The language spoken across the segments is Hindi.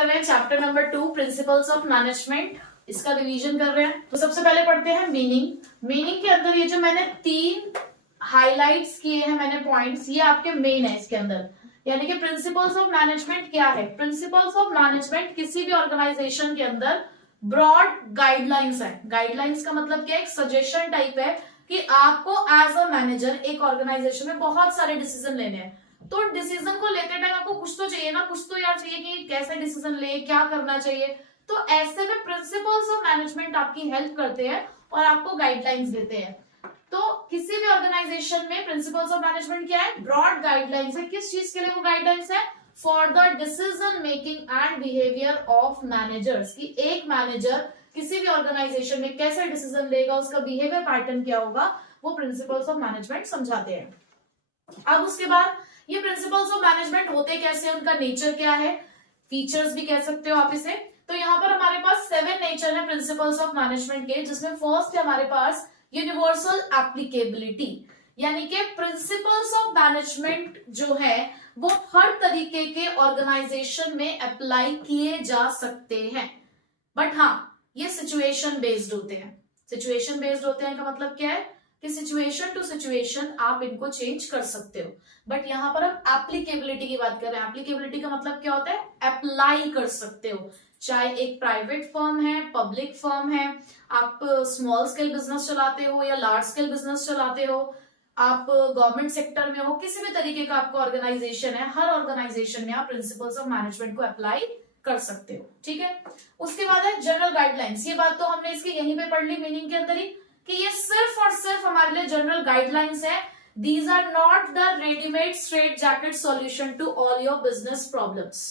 कर रहे हैं chapter number 2 principles of management. इसका रिवीजन कर रहे हैं। तो सबसे पहले पढ़ते हैं मीनिंग के अंदर ये जो मैंने 3 हाईलाइट्स किए हैं मैंने पॉइंट्स, ये आपके मेन है इसके अंदर। यानी कि प्रिंसिपल्स ऑफ मैनेजमेंट क्या है? प्रिंसिपल्स ऑफ मैनेजमेंट किसी भी ऑर्गेनाइजेशन के अंदर ब्रॉड गाइडलाइंस है। गाइडलाइंस का मतलब क्या है? एक सजेशन टाइप है कि आपको एज अ मैनेजर एक ऑर्गेनाइजेशन में बहुत सारे डिसीजन लेने हैं। तो डिसीजन को लेते टाइम आपको कुछ तो चाहिए ना, कुछ तो यार चाहिए कि कैसे डिसीजन ले, क्या करना चाहिए। तो ऐसे में प्रिंसिपल्स ऑफ मैनेजमेंट आपकी हेल्प करते हैं और आपको गाइडलाइंस देते हैं। तो किसी भी ऑर्गेनाइजेशन में प्रिंसिपल्स ऑफ मैनेजमेंट क्या है? ब्रॉड गाइडलाइंस है। किस चीज के लिए वो गाइडलाइंस है? For the decision making and behaviour of managers, कि एक मैनेजर किसी भी ऑर्गेनाइजेशन में कैसे डिसीजन लेगा, उसका बिहेवियर पैटर्न क्या होगा, वो प्रिंसिपल्स ऑफ मैनेजमेंट समझाते हैं। अब उसके बाद ये प्रिंसिपल्स ऑफ मैनेजमेंट होते कैसे हैं, उनका नेचर क्या है, फीचर्स भी कह सकते हो आप इसे। तो यहाँ पर हमारे पास 7 नेचर है प्रिंसिपल्स ऑफ मैनेजमेंट के, जिसमें फर्स्ट है हमारे पास यूनिवर्सल एप्लीकेबिलिटी, यानी कि प्रिंसिपल्स ऑफ मैनेजमेंट जो है वो हर तरीके के ऑर्गेनाइजेशन में अप्लाई किए जा सकते हैं। बट हाँ, ये सिचुएशन बेस्ड होते हैं। सिचुएशन बेस्ड होते हैं का मतलब क्या है कि सिचुएशन टू सिचुएशन आप इनको चेंज कर सकते हो। बट यहाँ पर हम एप्लीकेबिलिटी की बात कर रहे हैं। एप्लीकेबिलिटी का मतलब क्या होता है? अप्लाई कर सकते हो। चाहे एक प्राइवेट फर्म है, पब्लिक फर्म है, आप स्मॉल स्केल बिजनेस चलाते हो या लार्ज स्केल बिजनेस चलाते हो, आप गवर्नमेंट सेक्टर में हो, किसी भी तरीके का आपका ऑर्गेनाइजेशन है, हर ऑर्गेनाइजेशन में आप प्रिंसिपल्स ऑफ मैनेजमेंट को अप्लाई कर सकते हो। ठीक है। उसके बाद है जनरल गाइडलाइंस। ये बात तो हमने इसकी यहीं पे पढ़ ली मीनिंग के अंदर ही, कि ये सिर्फ और सिर्फ हमारे लिए जनरल गाइडलाइंस है। These are not the readymade straitjacket solution to all your business problems.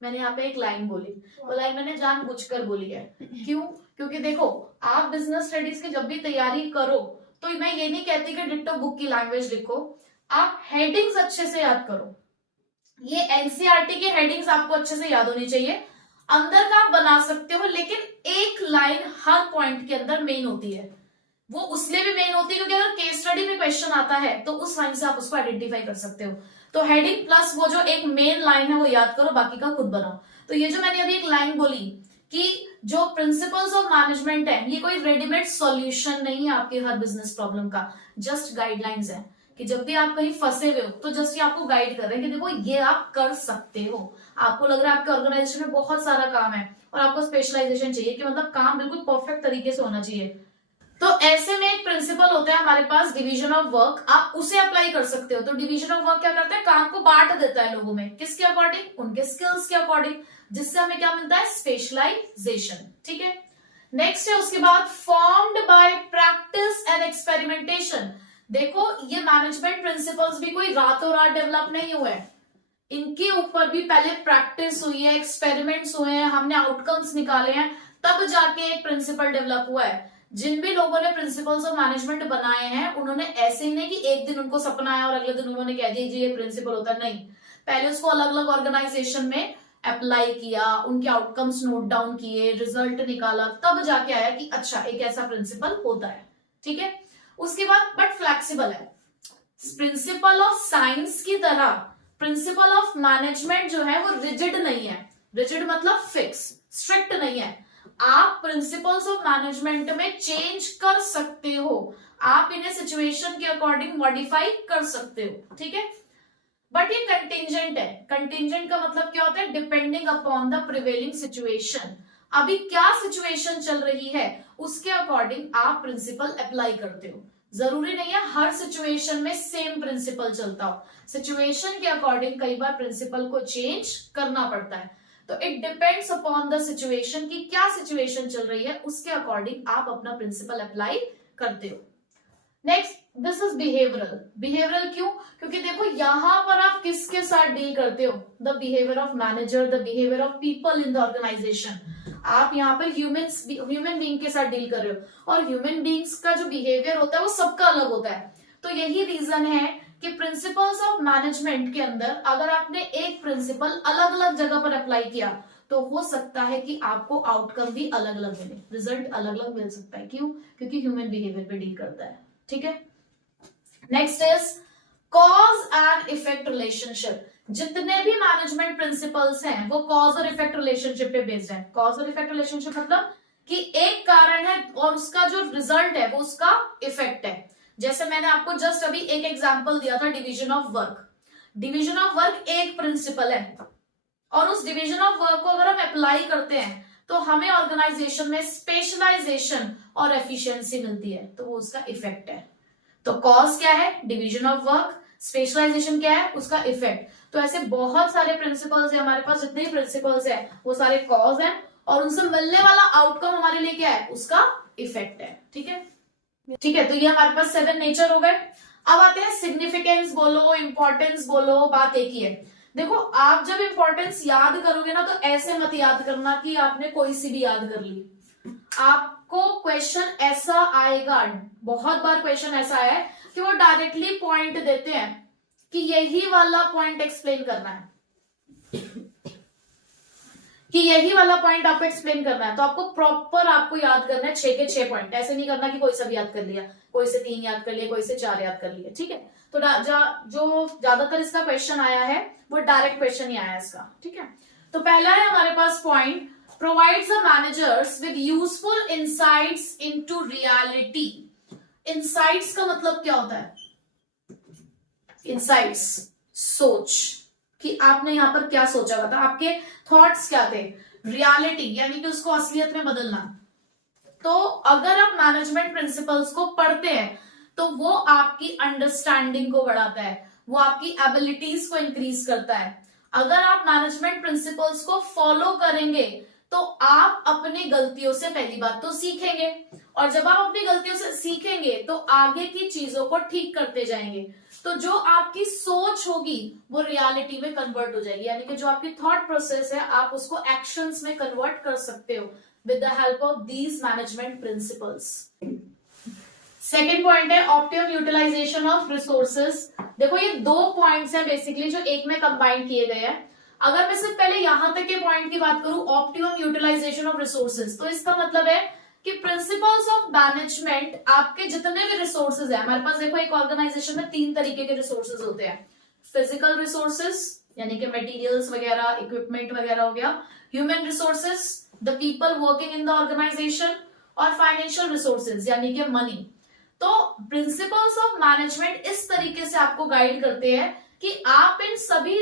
मैंने यहाँ पे एक लाइन बोली, वो लाइन मैंने जानबूझकर बोली है। क्यों? क्योंकि देखो, आप बिजनेस स्टडीज की जब भी तैयारी करो तो मैं ये नहीं कहती कि डिट्टो बुक की लैंग्वेज लिखो, आप हेडिंग्स अच्छे से याद करो। ये एनसीईआरटी की हेडिंग्स आपको अच्छे से याद होनी चाहिए। अंदर का आप बना सकते हो, लेकिन एक लाइन हर पॉइंट के अंदर मेन होती है। वो उसलिए भी मेन होती है क्योंकि अगर केस स्टडी में क्वेश्चन आता है तो उस लाइन से आप उसको आइडेंटिफाई कर सकते हो। तो हेडिंग प्लस वो जो एक मेन लाइन है वो याद करो, बाकी का खुद बनाओ। तो ये जो मैंने अभी एक लाइन बोली कि जो प्रिंसिपल्स ऑफ मैनेजमेंट है, ये कोई रेडीमेड सॉल्यूशन नहीं है आपके हर बिजनेस प्रॉब्लम का, जस्ट गाइडलाइंस है। कि जब भी आप कहीं फंसे हुए हो तो जस्ट ये आपको गाइड कर रहे हैं कि देखो ये आप कर सकते हो। आपको लग रहा है आपके ऑर्गेनाइजेशन में बहुत सारा काम है और आपको स्पेशलाइजेशन चाहिए कि मतलब काम बिल्कुल परफेक्ट तरीके से होना चाहिए, तो ऐसे में एक प्रिंसिपल होता है हमारे पास डिवीजन ऑफ वर्क, आप उसे अप्लाई कर सकते हो। तो डिवीजन ऑफ वर्क क्या करता है? काम को बांट देता है लोगों में, किसके अकॉर्डिंग? उनके स्किल्स के अकॉर्डिंग, जिससे हमें क्या मिलता है? स्पेशलाइजेशन। ठीक है। नेक्स्ट है उसके बाद formed by practice and experimentation. देखो, ये मैनेजमेंट प्रिंसिपल्स भी कोई रातों रात डेवलप नहीं हुए हैं। इनके ऊपर भी पहले प्रैक्टिस हुई है, एक्सपेरिमेंट्स हुए हैं, हमने आउटकम्स निकाले हैं, तब जाके एक प्रिंसिपल डेवलप हुआ है। जिन भी लोगों ने प्रिंसिपल्स ऑफ मैनेजमेंट बनाए हैं, उन्होंने ऐसे ही नहीं कि एक दिन उनको सपना आया और अगले दिन उन्होंने कह दिया जी ये प्रिंसिपल होता है, नहीं। पहले उसको अलग अलग ऑर्गेनाइजेशन में अप्लाई किया, उनके आउटकम्स नोट डाउन किए, रिजल्ट निकाला, तब जाके आया कि अच्छा एक ऐसा प्रिंसिपल होता है। ठीक है। उसके बाद बट फ्लेक्सिबल है। प्रिंसिपल ऑफ साइंस की तरह प्रिंसिपल ऑफ मैनेजमेंट जो है वो रिजिड नहीं है। रिजिड मतलब फिक्स, स्ट्रिक्ट नहीं है। आप प्रिंसिपल्स ऑफ मैनेजमेंट में चेंज कर सकते हो, आप इन्हें सिचुएशन के अकॉर्डिंग मॉडिफाई कर सकते हो। ठीक है। बट ये कंटिंजेंट है। कंटिंजेंट का मतलब क्या होता है? Depending upon the prevailing situation. अभी क्या सिचुएशन चल रही है उसके अकॉर्डिंग आप प्रिंसिपल अप्लाई करते हो। जरूरी नहीं है हर सिचुएशन में सेम प्रिंसिपल चलता हो, सिचुएशन के अकॉर्डिंग कई बार प्रिंसिपल को चेंज करना पड़ता है। तो it depends upon the situation कि क्या सिचुएशन चल रही है, उसके अकॉर्डिंग आप अपना प्रिंसिपल अप्लाई करते हो। Next, this is behavioural. Behavioural क्यों? क्योंकि देखो यहां पर आप किसके साथ डील करते हो? The behaviour of manager, the behaviour of people in the organization. आप यहाँ पर ह्यूमन बीइंग के साथ डील कर रहे हो, और ह्यूमन बीइंग्स का जो बिहेवियर होता है वो सबका अलग होता है। तो यही रीजन है कि प्रिंसिपल्स ऑफ मैनेजमेंट के अंदर अगर आपने एक प्रिंसिपल अलग अलग जगह पर अप्लाई किया तो हो सकता है कि आपको आउटकम भी अलग अलग मिले, रिजल्ट अलग अलग मिल सकता है। क्यों? क्योंकि ह्यूमन बिहेवियर पे डील करता है। ठीक है। Next is cause and effect relationship. जितने भी मैनेजमेंट प्रिंसिपल्स हैं वो कॉज और इफेक्ट रिलेशनशिप पे बेस्ड है। कॉज और इफेक्ट रिलेशनशिप मतलब कि एक कारण है और उसका जो रिजल्ट है वो उसका इफेक्ट है। जैसे मैंने आपको जस्ट अभी एक एग्जांपल दिया था, division of work. Division of work एक प्रिंसिपल है और उस डिवीजन ऑफ वर्क को अगर हम अप्लाई करते हैं तो हमें ऑर्गेनाइजेशन में स्पेशलाइजेशन और एफिशिएंसी मिलती है, तो वो उसका इफेक्ट है। तो कॉज क्या है? Division of work. स्पेशलाइजेशन क्या है? उसका इफेक्ट। तो ऐसे बहुत सारे प्रिंसिपल्स है हमारे पास, जितने प्रिंसिपल्स है वो सारे कॉज है और उनसे मिलने वाला आउटकम हमारे लिए क्या है? उसका इफेक्ट है। ठीक है, ठीक है। तो ये हमारे पास 7 नेचर हो गए। अब आते हैं सिग्निफिकेंस बोलो, इंपॉर्टेंस बोलो, बात एक ही है। देखो, आप जब इंपॉर्टेंस याद करोगे ना तो ऐसे मत याद करना कि आपने कोई सी भी याद कर ली। आपको क्वेश्चन ऐसा आएगा, बहुत बार क्वेश्चन ऐसा है कि वो डायरेक्टली पॉइंट देते हैं कि यही वाला पॉइंट एक्सप्लेन करना है, कि यही वाला पॉइंट आपको एक्सप्लेन करना है। तो आपको प्रॉपर आपको याद करना है 6 के 6 पॉइंट। ऐसे नहीं करना कि कोई सब याद कर लिया, कोई से 3 याद कर लिए, कोई से 4 याद कर लिए। ठीक है, तो जो ज्यादातर इसका क्वेश्चन आया है वो डायरेक्ट क्वेश्चन ही आया है इसका। ठीक है, तो पहला है हमारे पास point, provides the managers with useful insights into reality. Insights का मतलब क्या होता है? इंसाइट्स, सोच, कि आपने यहां पर क्या सोचा हुआ था, आपके थॉट्स क्या थे। रियलिटी यानी कि उसको असलियत में बदलना। तो अगर आप मैनेजमेंट प्रिंसिपल्स को पढ़ते हैं तो वो आपकी अंडरस्टैंडिंग को बढ़ाता है, वो आपकी एबिलिटीज को इंक्रीज करता है। अगर आप मैनेजमेंट प्रिंसिपल्स को फॉलो करेंगे तो आप अपनी गलतियों से पहली बात तो सीखेंगे, और जब आप अपनी गलतियों से सीखेंगे तो आगे की चीजों को ठीक करते जाएंगे। तो जो आपकी सोच होगी वो रियलिटी में कन्वर्ट हो जाएगी, यानी कि जो आपकी थॉट प्रोसेस है आप उसको एक्शंस में कन्वर्ट कर सकते हो with the help of these management principles. Second point है ऑप्टिमम यूटिलाइजेशन ऑफ रिसोर्सेज। देखो, ये 2 पॉइंट्स हैं बेसिकली जो एक में कंबाइन किए गए हैं। अगर मैं सिर्फ पहले यहां तक के पॉइंट की बात करूं, ऑप्टिमम यूटिलाइजेशन ऑफ रिसोर्सेज, तो इसका मतलब है कि प्रिंसिपल्स ऑफ मैनेजमेंट आपके जितने भी रिसोर्सेज है, हमारे पास देखो एक ऑर्गेनाइजेशन में 3 तरीके के रिसोर्सेज होते हैं। फिजिकल रिसोर्सेज यानी कि मटेरियल्स वगैरह, इक्विपमेंट वगैरह हो गया। Human resources, the people working in the organization. और फाइनेंशियल रिसोर्सेज यानी कि मनी। तो प्रिंसिपल्स ऑफ मैनेजमेंट इस तरीके से आपको गाइड करते हैं कि आप इन सभी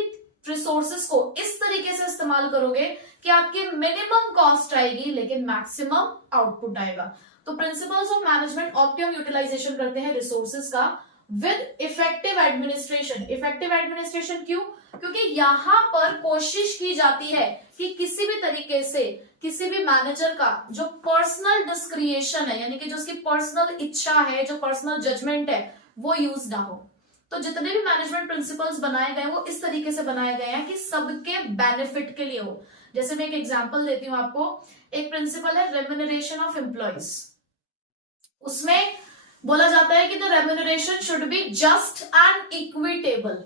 रिसोर्सेस को इस तरीके से इस्तेमाल करोगे कि आपकी मिनिमम कॉस्ट आएगी लेकिन मैक्सिमम आउटपुट आएगा। तो principles of management optimum utilization करते हैं रिसोर्सेस का with effective administration. Effective administration क्यों? क्योंकि यहां पर कोशिश की जाती है कि किसी भी तरीके से किसी भी मैनेजर का जो पर्सनल डिस्क्रिएशन है, यानी कि जो उसकी पर्सनल इच्छा है, जो पर्सनल जजमेंट है, वो यूज ना हो। तो जितने भी मैनेजमेंट प्रिंसिपल्स बनाए गए वो इस तरीके से बनाए गए हैं कि सबके बेनिफिट के लिए हो। जैसे मैं एक एग्जांपल देती हूं आपको। एक प्रिंसिपल है रेम्यूनरेशन ऑफ एम्प्लॉइज। उसमें बोला जाता है कि the remuneration should be just and equitable.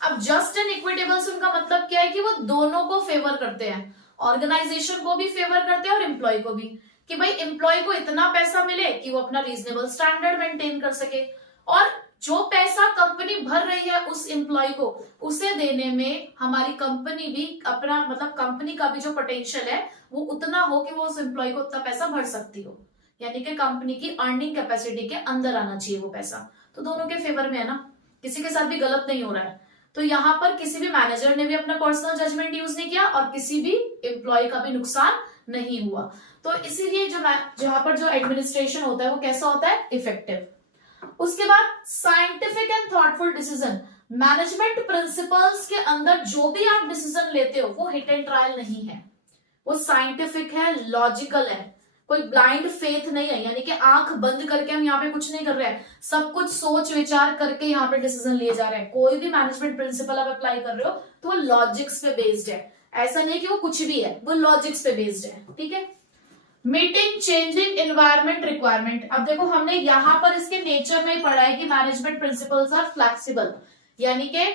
अब जस्ट एंड इक्विटेबल से उनका मतलब क्या है कि वो दोनों को फेवर करते हैं, ऑर्गेनाइजेशन को भी फेवर करते हैं और एम्प्लॉय को भी, कि भाई एम्प्लॉय को इतना पैसा मिले कि वो अपना रीजनेबल स्टैंडर्ड मेंटेन कर सके, और जो पैसा कंपनी भर रही है उस एम्प्लॉय को, उसे देने में हमारी कंपनी भी अपना, मतलब कंपनी का भी जो पोटेंशियल है वो उतना हो कि वो उस एम्प्लॉय को उतना पैसा भर सकती हो, यानी कि कंपनी की अर्निंग कैपेसिटी के अंदर आना चाहिए वो पैसा। तो दोनों के फेवर में है ना, किसी के साथ भी गलत नहीं हो रहा है। तो यहाँ पर किसी भी मैनेजर ने भी अपना पर्सनल जजमेंट यूज नहीं किया और किसी भी एम्प्लॉय का भी नुकसान नहीं हुआ। तो इसीलिए जो जहां पर जो एडमिनिस्ट्रेशन होता है वो कैसा होता है? इफेक्टिव। उसके बाद scientific and thoughtful decision. Management principles के अंदर जो भी आप डिसीजन लेते हो वो हिट एंड ट्रायल नहीं है, वो साइंटिफिक है, लॉजिकल है, कोई ब्लाइंड फेथ नहीं है, यानी कि आंख बंद करके हम यहाँ पे कुछ नहीं कर रहे हैं, सब कुछ सोच विचार करके यहाँ पे डिसीजन लिए जा रहे हैं। कोई भी मैनेजमेंट प्रिंसिपल आप अप्लाई कर रहे हो तो वो लॉजिक्स पे बेस्ड है, ऐसा नहीं कि वो कुछ भी है, वो लॉजिक्स पे बेस्ड है। ठीक है। Meeting changing environment requirement. अब देखो, हमने यहां पर इसके नेचर में ही पढ़ा है कि मैनेजमेंट प्रिंसिपल्स आर फ्लेक्सिबल, यानी कि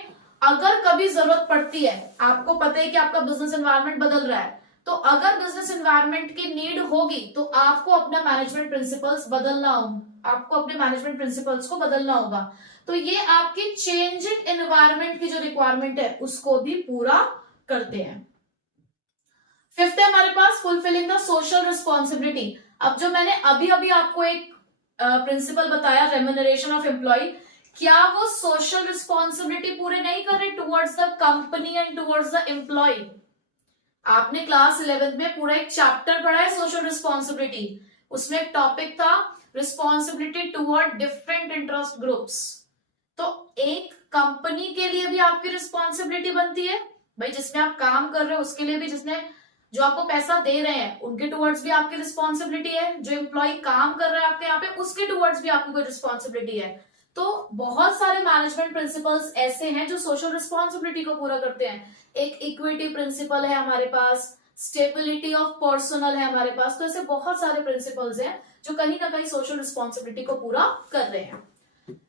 अगर कभी जरूरत पड़ती है, आपको पता है कि आपका बिजनेस एनवायरनमेंट बदल रहा है, तो अगर बिजनेस एनवायरनमेंट की नीड होगी तो आपको अपना मैनेजमेंट प्रिंसिपल्स बदलना होगा, आपको अपने मैनेजमेंट प्रिंसिपल्स को बदलना होगा। तो ये आपकी चेंजिंग एनवायरनमेंट की जो रिक्वायरमेंट है उसको भी पूरा करते हैं। फिफ्थ है हमारे पास फुलफिलिंग द सोशल रिस्पॉन्सिबिलिटी। अब जो मैंने अभी अभी आपको एक प्रिंसिपल बताया रेम्यूनरेशन ऑफ एम्प्लॉय, क्या वो सोशल रिस्पॉन्सिबिलिटी पूरे नहीं कर रहे towards the company and towards the employee? आपने क्लास 11th में पूरा एक चैप्टर पढ़ा है सोशल रिस्पॉन्सिबिलिटी, उसमें एक टॉपिक था responsibility toward different interest groups. तो एक कंपनी के लिए भी आपकी रिस्पॉन्सिबिलिटी बनती है भाई, जिसमें आप काम कर रहे हो उसके लिए भी, जिसने जो आपको पैसा दे रहे हैं उनके टुवर्ड्स भी आपकी रिस्पॉन्सिबिलिटी है, जो एम्प्लॉय काम कर रहा है आपके यहाँ पे उसके टुवर्ड्स भी आपकी कोई रिस्पॉन्सिबिलिटी है। तो बहुत सारे मैनेजमेंट प्रिंसिपल्स ऐसे हैं जो सोशल रिस्पॉन्सिबिलिटी को पूरा करते हैं। एक इक्विटी प्रिंसिपल है हमारे पास, स्टेबिलिटी ऑफ पर्सनल है हमारे पास। तो ऐसे बहुत सारे प्रिंसिपल्स हैं जो कहीं ना कहीं सोशल रिस्पॉन्सिबिलिटी को पूरा कर रहे हैं।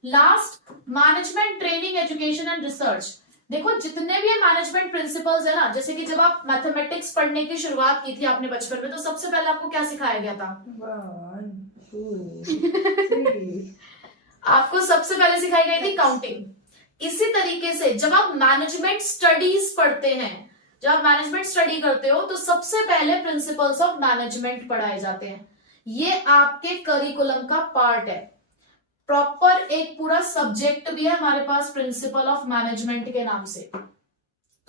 Last, management training education and research. देखो जितने भी मैनेजमेंट प्रिंसिपल्स है ना, जैसे कि जब आप मैथमेटिक्स पढ़ने की शुरुआत की थी आपने बचपन में, तो सबसे पहले आपको क्या सिखाया गया था? 1 2 3 आपको सबसे पहले सिखाई गई थी काउंटिंग। इसी तरीके से जब आप मैनेजमेंट स्टडीज पढ़ते हैं, जब आप मैनेजमेंट स्टडी करते हो तो सबसे पहले प्रिंसिपल्स ऑफ मैनेजमेंट पढ़ाए जाते हैं। ये आपके करिकुलम का पार्ट है। प्रॉपर एक पूरा सब्जेक्ट भी है हमारे पास प्रिंसिपल ऑफ मैनेजमेंट के नाम से।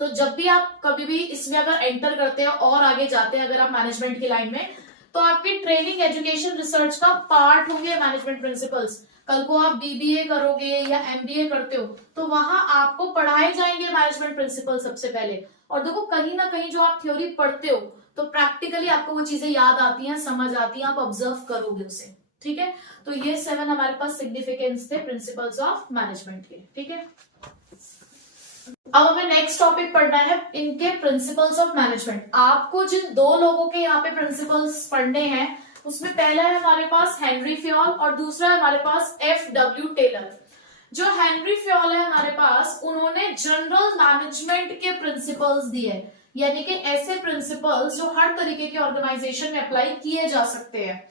तो जब भी आप कभी भी इसमें अगर एंटर करते हैं और आगे जाते हैं अगर आप मैनेजमेंट की लाइन में, तो आपकी ट्रेनिंग एजुकेशन रिसर्च का पार्ट होंगे मैनेजमेंट प्रिंसिपल्स। कल को आप बीबीए करोगे या एमबीए करते हो तो वहां आपको पढ़ाए जाएंगे मैनेजमेंट प्रिंसिपल सबसे पहले। और देखो कहीं ना कहीं जो आप थ्योरी पढ़ते हो तो प्रैक्टिकली आपको वो चीजें याद आती हैं, समझ आती हैं, आप ऑब्जर्व करोगे उसे। ठीक है, तो ये 7 हमारे पास सिग्निफिकेंस थे प्रिंसिपल्स ऑफ मैनेजमेंट के। ठीक है, अब हमें नेक्स्ट टॉपिक पढ़ना है इनके प्रिंसिपल्स ऑफ मैनेजमेंट। आपको जिन दो लोगों के यहाँ पे प्रिंसिपल्स पढ़ने हैं उसमें पहला है हमारे पास हेनरी फ्योल और दूसरा है हमारे पास एफ.डब्ल्यू. टेलर। जो हेनरी फ्योल है हमारे पास, उन्होंने जनरल मैनेजमेंट के प्रिंसिपल्स दिए, यानी कि ऐसे प्रिंसिपल्स जो हर तरीके के ऑर्गेनाइजेशन में अप्लाई किए जा सकते हैं।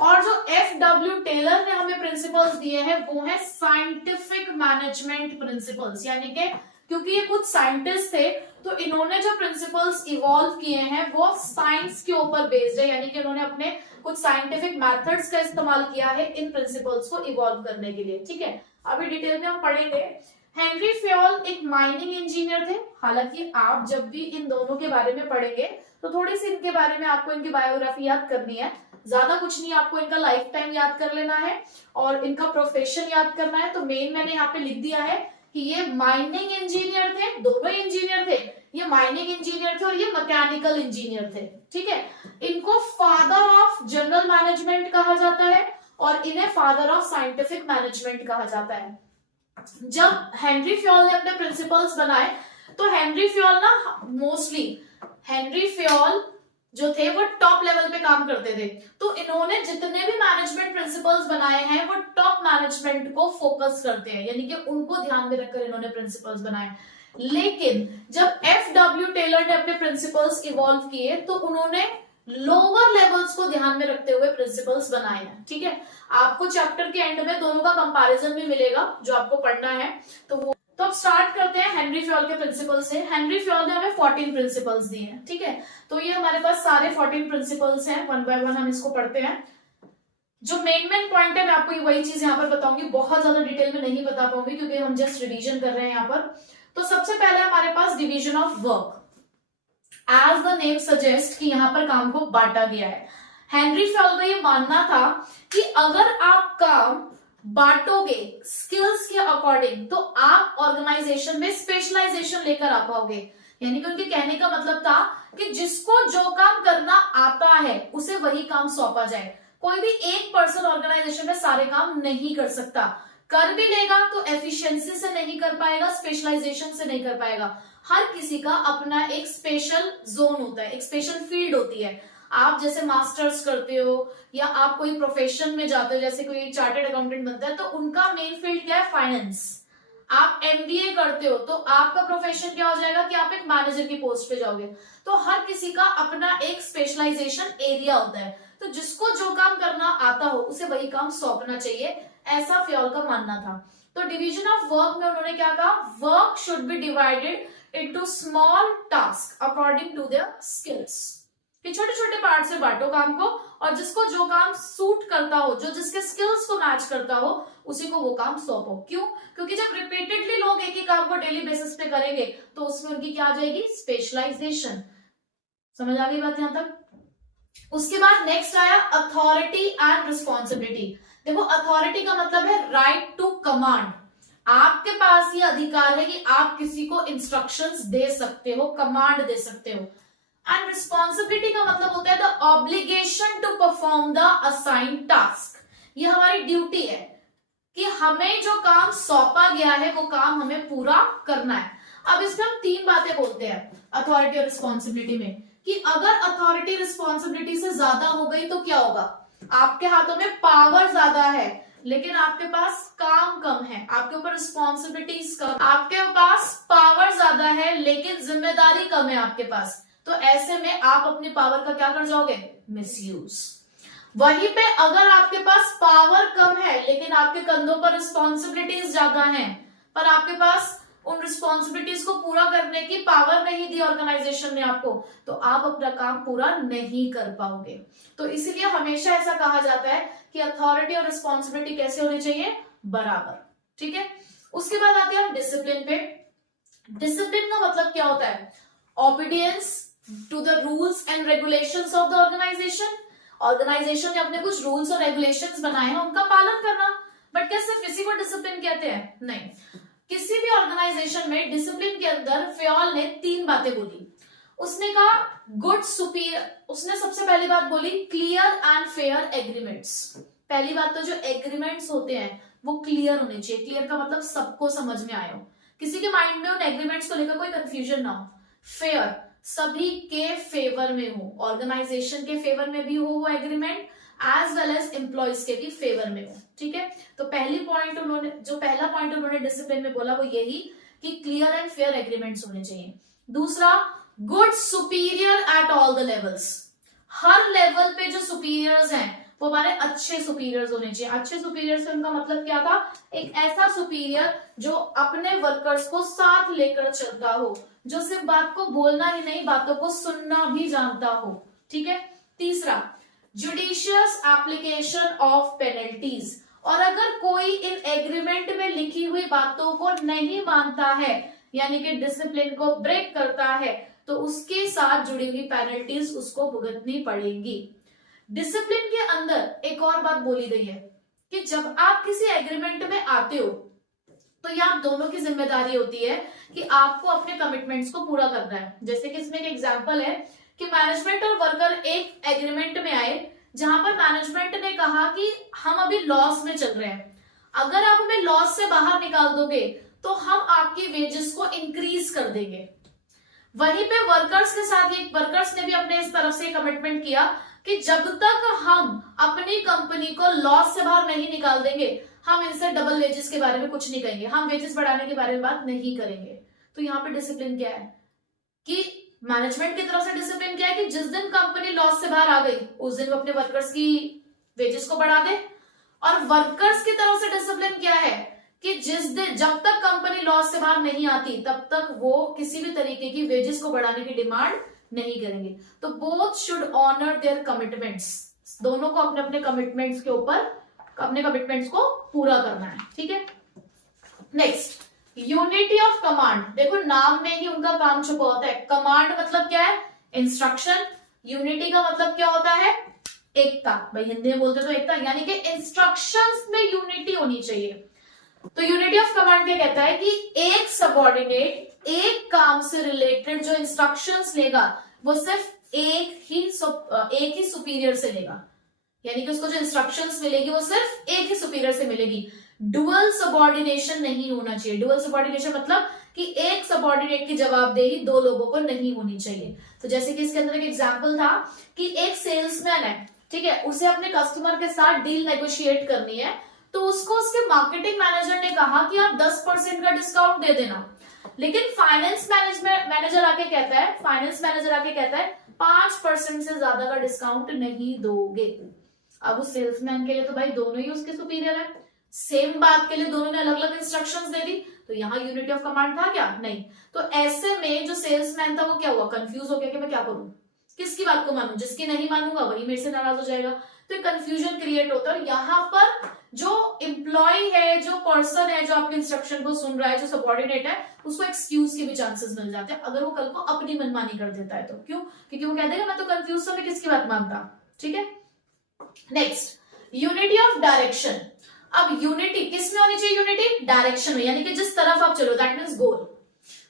और जो एफ.डब्ल्यू. टेलर ने हमें प्रिंसिपल्स दिए हैं वो है साइंटिफिक मैनेजमेंट प्रिंसिपल्स, यानी कि क्योंकि ये कुछ साइंटिस्ट थे तो इन्होंने जो प्रिंसिपल्स इवॉल्व किए हैं वो साइंस के ऊपर बेस्ड है, यानी कि इन्होंने अपने कुछ साइंटिफिक मेथड्स का इस्तेमाल किया है इन प्रिंसिपल्स को इवॉल्व करने के लिए। ठीक है, अभी डिटेल में हम पढ़ेंगे। हेनरी फ्योल एक माइनिंग इंजीनियर थे। हालांकि आप जब भी इन दोनों के बारे में पढ़ेंगे तो थोड़ी सी इनके बारे में आपको इनकी बायोग्राफी याद करनी है, ज्यादा कुछ नहीं, आपको इनका लाइफ टाइम याद कर लेना है और इनका प्रोफेशन याद करना है। तो मेन मैंने यहाँ पे लिख दिया है कि ये माइनिंग इंजीनियर थे, दोनों इंजीनियर थे, ये माइनिंग इंजीनियर थे और ये मैकेनिकल इंजीनियर थे। ठीक है, इनको फादर ऑफ जनरल मैनेजमेंट कहा जाता है और इन्हें फादर ऑफ साइंटिफिक मैनेजमेंट कहा जाता है। जब हेनरी फ्योल ने अपने प्रिंसिपल्स बनाए तो हेनरी फ्योल ना मोस्टली हेनरी फ्योल जो थे वो टॉप लेवल पे काम करते थे, तो इन्होंने जितने भी मैनेजमेंट प्रिंसिपल्स बनाए हैं वो टॉप मैनेजमेंट को फोकस करते हैं, यानी कि उनको ध्यान में रखकर इन्होंने प्रिंसिपल्स बनाए। लेकिन जब एफ.डब्ल्यू. टेलर ने अपने प्रिंसिपल्स इवॉल्व किए तो उन्होंने लोअर लेवल्स को ध्यान में रखते हुए प्रिंसिपल्स बनाए हैं। ठीक है, आपको चैप्टर के एंड में दोनों का कंपैरिजन भी मिलेगा जो आपको पढ़ना है। तो अब स्टार्ट करते हैं हेनरी फ्योल के प्रिंसिपल से। हेनरी फ्योल ने हमें 14 प्रिंसिपल्स दिए हैं। ठीक है, तो ये हमारे पास सारे 14 प्रिंसिपल्स हैं, वन बाय वन हम इसको पढ़ते हैं। जो मेन पॉइंट है मैं आपको वही चीज यहाँ पर बताऊंगी, बहुत ज्यादा डिटेल में नहीं बता पाऊंगी क्योंकि हम जस्ट रिवीजन कर रहे हैं यहाँ पर। तो सबसे पहले हमारे पास division of work. As the name suggest कि यहाँ पर काम को बांटा गया है। हेनरी फ्योल का ये मानना था कि अगर आप काम बांटोगे स्किल्स के अकॉर्डिंग तो आप ऑर्गेनाइजेशन में स्पेशलाइजेशन लेकर आ पाओगे। यानी कि उनके कहने का मतलब था कि जिसको जो काम करना आता है उसे वही काम सौंपा जाए। कोई भी एक पर्सन ऑर्गेनाइजेशन में सारे काम नहीं कर सकता, कर भी लेगा तो एफिशिएंसी से नहीं कर पाएगा, स्पेशलाइजेशन से नहीं कर पाएगा। हर किसी का अपना एक स्पेशल जोन होता है, एक स्पेशल फील्ड होती है। आप जैसे मास्टर्स करते हो या आप कोई प्रोफेशन में जाते हो, जैसे कोई चार्टर्ड अकाउंटेंट बनता है तो उनका मेन फील्ड क्या है, फाइनेंस। आप एमबीए करते हो तो आपका प्रोफेशन क्या हो जाएगा कि आप एक मैनेजर की पोस्ट पे जाओगे। तो हर किसी का अपना एक स्पेशलाइजेशन एरिया होता है, तो जिसको जो काम करना आता हो उसे वही काम सौंपना चाहिए, ऐसा फ्योल का मानना था। तो डिवीजन ऑफ वर्क में उन्होंने क्या कहा, work should be divided into small task according to their skills, कि छोटे छोटे पार्ट से बांटो काम को, और जिसको जो काम सूट करता हो, जो जिसके स्किल्स को मैच करता हो, उसी को वो काम सौंपो। क्यों? क्योंकि जब रिपीटेडली लोग एक ही काम को डेली बेसिस पे करेंगे तो उसमें उनकी क्या आ जाएगी, स्पेशलाइजेशन। समझ आ गई बात यहां तक? उसके बाद नेक्स्ट आया अथॉरिटी एंड रिस्पॉन्सिबिलिटी। देखो अथॉरिटी का मतलब है राइट टू कमांड, आपके पास ये अधिकार है कि आप किसी को इंस्ट्रक्शंस दे सकते हो, कमांड दे सकते हो। एंड रिस्पॉन्सिबिलिटी का मतलब होता है the obligation to perform the assigned task, ये हमारी ड्यूटी है कि हमें जो काम सौंपा गया है वो काम हमें पूरा करना है। अब इसमें हम तीन बातें बोलते हैं अथॉरिटी और रिस्पॉन्सिबिलिटी में, कि अगर अथॉरिटी रिस्पॉन्सिबिलिटी से ज्यादा हो गई तो क्या होगा, आपके हाथों में पावर ज्यादा है लेकिन आपके पास काम कम है, आपके ऊपर रिस्पॉन्सिबिलिटीज कम, आपके पास पावर ज्यादा है लेकिन जिम्मेदारी कम है आपके पास, तो ऐसे में आप अपनी पावर का क्या कर जाओगे, मिसयूज। वहीं पे अगर आपके पास पावर कम है लेकिन आपके कंधों पर रिस्पॉन्सिबिलिटीज ज्यादा हैं, पर आपके पास उन रिस्पॉन्सिबिलिटीज को पूरा करने की पावर नहीं दी ऑर्गेनाइजेशन ने आपको, तो आप अपना काम पूरा नहीं कर पाओगे। तो इसीलिए हमेशा ऐसा कहा जाता है कि अथॉरिटी और रिस्पॉन्सिबिलिटी कैसे होनी चाहिए, बराबर। ठीक है, उसके बाद आते हैं हम डिसिप्लिन पे। डिसिप्लिन का मतलब क्या होता है, obedience to the rules and regulations of the organisation. Organisation ने अपने कुछ रूल्स और रेगुलेशंस बनाए हैं, उनका पालन करना। बट क्या सिर्फ इसी को डिसिप्लिन कहते हैं? नहीं, किसी भी ऑर्गेनाइजेशन में डिसिप्लिन के अंदर फेयोल ने तीन बातें बोली। उसने कहा गुड सुपीरियर, उसने सबसे पहली बात बोली क्लियर एंड फेयर एग्रीमेंट्स। पहली बात तो जो एग्रीमेंट्स होते हैं वो क्लियर होने चाहिए। क्लियर का मतलब सबको समझ में आए हो, किसी के माइंड में उन एग्रीमेंट्स को लेकर कोई कंफ्यूजन ना हो। फेयर, सभी के फेवर में हो, ऑर्गेनाइजेशन के फेवर में भी हो वो agreement, as well as employees के भी फेवर में हो। ठीक है, तो पहला पॉइंट उन्होंने डिसिप्लिन में बोला वो यही कि क्लियर एंड फेयर एग्रीमेंट्स होने चाहिए। दूसरा, good superior at all the levels. Her level पे जो सुपीरियर्स हैं वो हमारे अच्छे सुपीरियर्स होने चाहिए। अच्छे सुपीरियर से उनका मतलब क्या था, एक ऐसा सुपीरियर जो अपने वर्कर्स को साथ लेकर चलता हो, जो सिर्फ बात को बोलना ही नहीं, बातों को सुनना भी जानता हो। ठीक है। तीसरा, जुडिशियस एप्लीकेशन ऑफ पेनल्टीज। और अगर कोई इन एग्रीमेंट में लिखी हुई बातों को नहीं मानता है, यानी कि डिसिप्लिन को ब्रेक करता है, तो उसके साथ जुड़ी हुई पेनल्टीज उसको भुगतनी पड़ेगी। डिसिप्लिन के अंदर एक और बात बोली गई है कि जब आप किसी एग्रीमेंट में आते हो तो ये आप दोनों की जिम्मेदारी होती है कि आपको अपने कमिटमेंट्स को पूरा करना है। जैसे कि इसमें एक एग्जांपल है कि मैनेजमेंट और वर्कर एक एग्रीमेंट में आए जहां पर मैनेजमेंट ने कहा कि हम अभी लॉस में चल रहे हैं, अगर आप हमें लॉस से बाहर निकाल दोगे तो हम आपकी वेजेस को इंक्रीज कर देंगे। वहीं पे वर्कर्स के साथ वर्कर्स ने भी अपने इस तरफ से कमिटमेंट किया कि जब तक हम अपनी कंपनी को लॉस से बाहर नहीं निकाल देंगे हम इनसे डबल वेजेस के बारे में कुछ नहीं कहेंगे, हम वेजेस बढ़ाने के बारे में बात नहीं करेंगे। तो यहाँ पे डिसिप्लिन क्या है कि मैनेजमेंट की तरफ से डिसिप्लिन क्या है कि जिस दिन कंपनी लॉस से बाहर आ गई उस दिन वो अपने वर्कर्स की वेजेस को बढ़ा दे, और वर्कर्स की तरफ से डिसिप्लिन क्या है कि जिस दिन जब तक कंपनी लॉस से बाहर नहीं आती तब तक वो किसी भी तरीके की वेजेस को बढ़ाने की डिमांड नहीं करेंगे। तो both should honour their commitments, दोनों को अपने अपने कमिटमेंट्स के ऊपर अपने कमिटमेंट्स को पूरा करना है। ठीक है। Next, unity of command. देखो नाम में ही उनका काम छुपा होता है। कमांड मतलब क्या है, इंस्ट्रक्शन। यूनिटी का मतलब क्या होता है, एकता। भाई हिंदी में बोलते तो एकता, यानी कि इंस्ट्रक्शंस में यूनिटी होनी चाहिए। तो यूनिटी ऑफ कमांड क्या कहता है कि एक सबऑर्डिनेट एक काम से रिलेटेड जो इंस्ट्रक्शंस लेगा वो सिर्फ एक ही सुपीरियर से लेगा, यानी कि उसको जो इंस्ट्रक्शंस मिलेगी वो सिर्फ एक ही सुपीरियर से मिलेगी। डुअल सबऑर्डिनेशन नहीं होना चाहिए। डुअल सबऑर्डिनेशन मतलब कि एक सबऑर्डिनेट की जवाबदेही दो लोगों को नहीं होनी चाहिए। तो जैसे कि इसके अंदर एक एग्जांपल था कि एक सेल्समैन है, ठीक है, उसे अपने कस्टमर के साथ डील नेगोशिएट करनी है, तो उसको उसके मार्केटिंग मैनेजर ने कहा कि आप 10% का डिस्काउंट दे देना, लेकिन फाइनेंस मैनेजर आके कहता है 5% से ज्यादा का डिस्काउंट नहीं दोगे। अब उस सेल्समैन के लिए तो भाई दोनों ही उसके सुपीरियर है, सेम बात के लिए दोनों ने अलग अलग इंस्ट्रक्शंस दे दी, तो यहाँ यूनिटी ऑफ कमांड था क्या? नहीं। तो ऐसे में जो सेल्समैन था वो क्या हुआ? कंफ्यूज हो गया कि मैं क्या करूं, किसकी बात को मानूं? जिसकी नहीं मानूंगा वही मेरे से नाराज हो जाएगा, तो कंफ्यूजन क्रिएट होता है। यहाँ पर जो एम्प्लॉय है, जो पर्सन है, जो आपके इंस्ट्रक्शन को सुन रहा है, जो सबऑर्डिनेट है, उसको एक्सक्यूज के भी चांसेस मिल जाते हैं अगर वो कल को अपनी मनमानी कर देता है तो। क्यों? क्योंकि वो कह देगा मैं तो कंफ्यूज था, मैं किसकी बात मानता। ठीक है, नेक्स्ट यूनिटी ऑफ डायरेक्शन। अब यूनिटी किस में होनी चाहिए? यूनिटी डायरेक्शन में, यानी कि जिस तरफ आप चलो, दैट मींस गोल।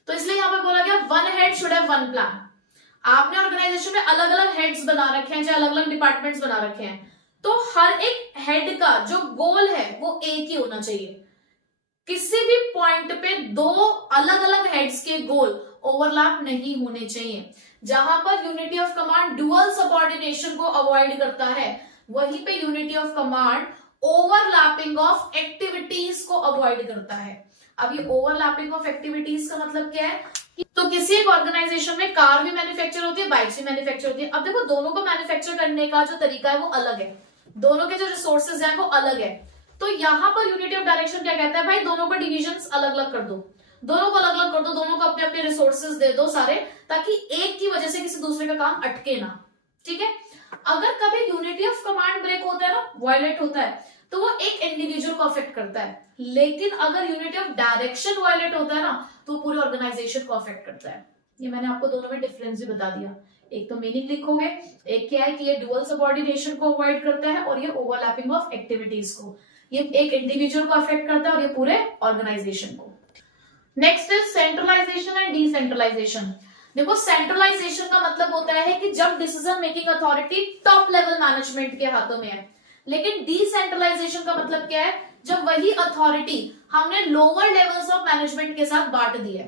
तो इसलिए यहाँ पर बोला गया one head should have one plan. आपने ऑर्गेनाइजेशन में अलग अलग हेड्स बना रखे हैं, चाहे अलग अलग डिपार्टमेंट्स बना रखे हैं, तो हर एक हेड का जो गोल है वो एक ही होना चाहिए। किसी भी पॉइंट पे दो अलग अलग हेड्स के गोल ओवरलैप नहीं होने चाहिए। जहां पर unity of command dual subordination को अवॉइड करता है, वहीं पे unity of command overlapping of activities को अवॉइड करता है। अब ये ओवरलैपिंग ऑफ एक्टिविटीज का मतलब क्या है? तो किसी एक ऑर्गेनाइजेशन में कार भी मैन्युफैक्चर होती है, बाइक्स भी मैन्युफैक्चर होती है। अब देखो दोनों को मैन्युफैक्चर करने का जो तरीका है वो अलग है, दोनों के जो रिसोर्सेज हैं वो अलग है। तो यहाँ पर यूनिटी ऑफ डायरेक्शन क्या कहता है? भाई दोनों को डिविजन्स अलग अलग कर दो, दोनों को अलग अलग कर दो, दोनों को अपने अपने रिसोर्सेज दे दो सारे, ताकि एक की वजह से किसी दूसरे का काम अटके ना। ठीक है, अगर कभी यूनिटी ऑफ कमांड ब्रेक होता है ना, वायलेट होता है, तो वो एक इंडिविजुअल को अफेक्ट करता है। लेकिन अगर यूनिटी ऑफ डायरेक्शन वायलेट होता है ना, तो पूरे ऑर्गेनाइजेशन को अफेक्ट करता है। ये मैंने आपको दोनों में डिफरेंस भी बता दिया। एक तो मीनिंग लिखोगे, एक क्या है कि ये डुअल सबऑर्डिनेशन को अवॉइड करता है, और ये ओवरलैपिंग ऑफ एक्टिविटीज को, ये एक इंडिविजुअल को अफेक्ट करता है और ये पूरे ऑर्गेनाइजेशन को। Next is centralization and decentralization. देखो सेंट्रलाइजेशन का मतलब होता है कि जब decision making authority top level management के हाथों में है, लेकिन डिसेंट्रलाइजेशन का मतलब क्या है? जब वही अथॉरिटी हमने लोअर लेवल्स ऑफ मैनेजमेंट के साथ बांट दी है।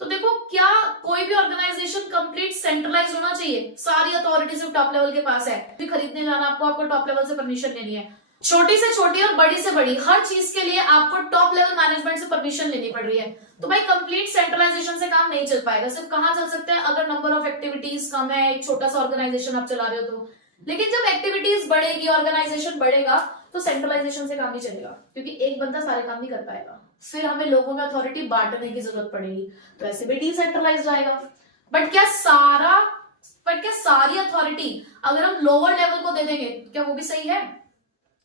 तो देखो क्या कोई भी ऑर्गेनाइजेशन कंप्लीट सेंट्रलाइज होना चाहिए? सारी अथॉरिटी सिर्फ टॉप लेवल के पास है। भी खरीदने जाना आपको टॉप लेवल से परमिशन लेनी है, छोटी से छोटी और बड़ी से बड़ी हर चीज के लिए आपको टॉप लेवल मैनेजमेंट से परमिशन लेनी पड़ रही है। तो भाई कंप्लीट सेंट्रलाइजेशन से काम नहीं चल पाएगा। सिर्फ कहां चल सकते हैं? अगर नंबर ऑफ एक्टिविटीज कम है, एक छोटा सा ऑर्गेनाइजेशन आप चला रहे हो तो। लेकिन जब एक्टिविटीज बढ़ेगी, ऑर्गेनाइजेशन बढ़ेगा, तो सेंट्रलाइजेशन से काम नहीं चलेगा, क्योंकि एक बंदा सारे काम नहीं कर पाएगा। फिर हमें लोगों में अथॉरिटी बांटने की जरूरत पड़ेगी, तो ऐसे भी डिसेंट्रलाइज आएगा। बट क्या सारी अथॉरिटी अगर हम लोअर लेवल को दे देंगे, क्या वो भी सही है?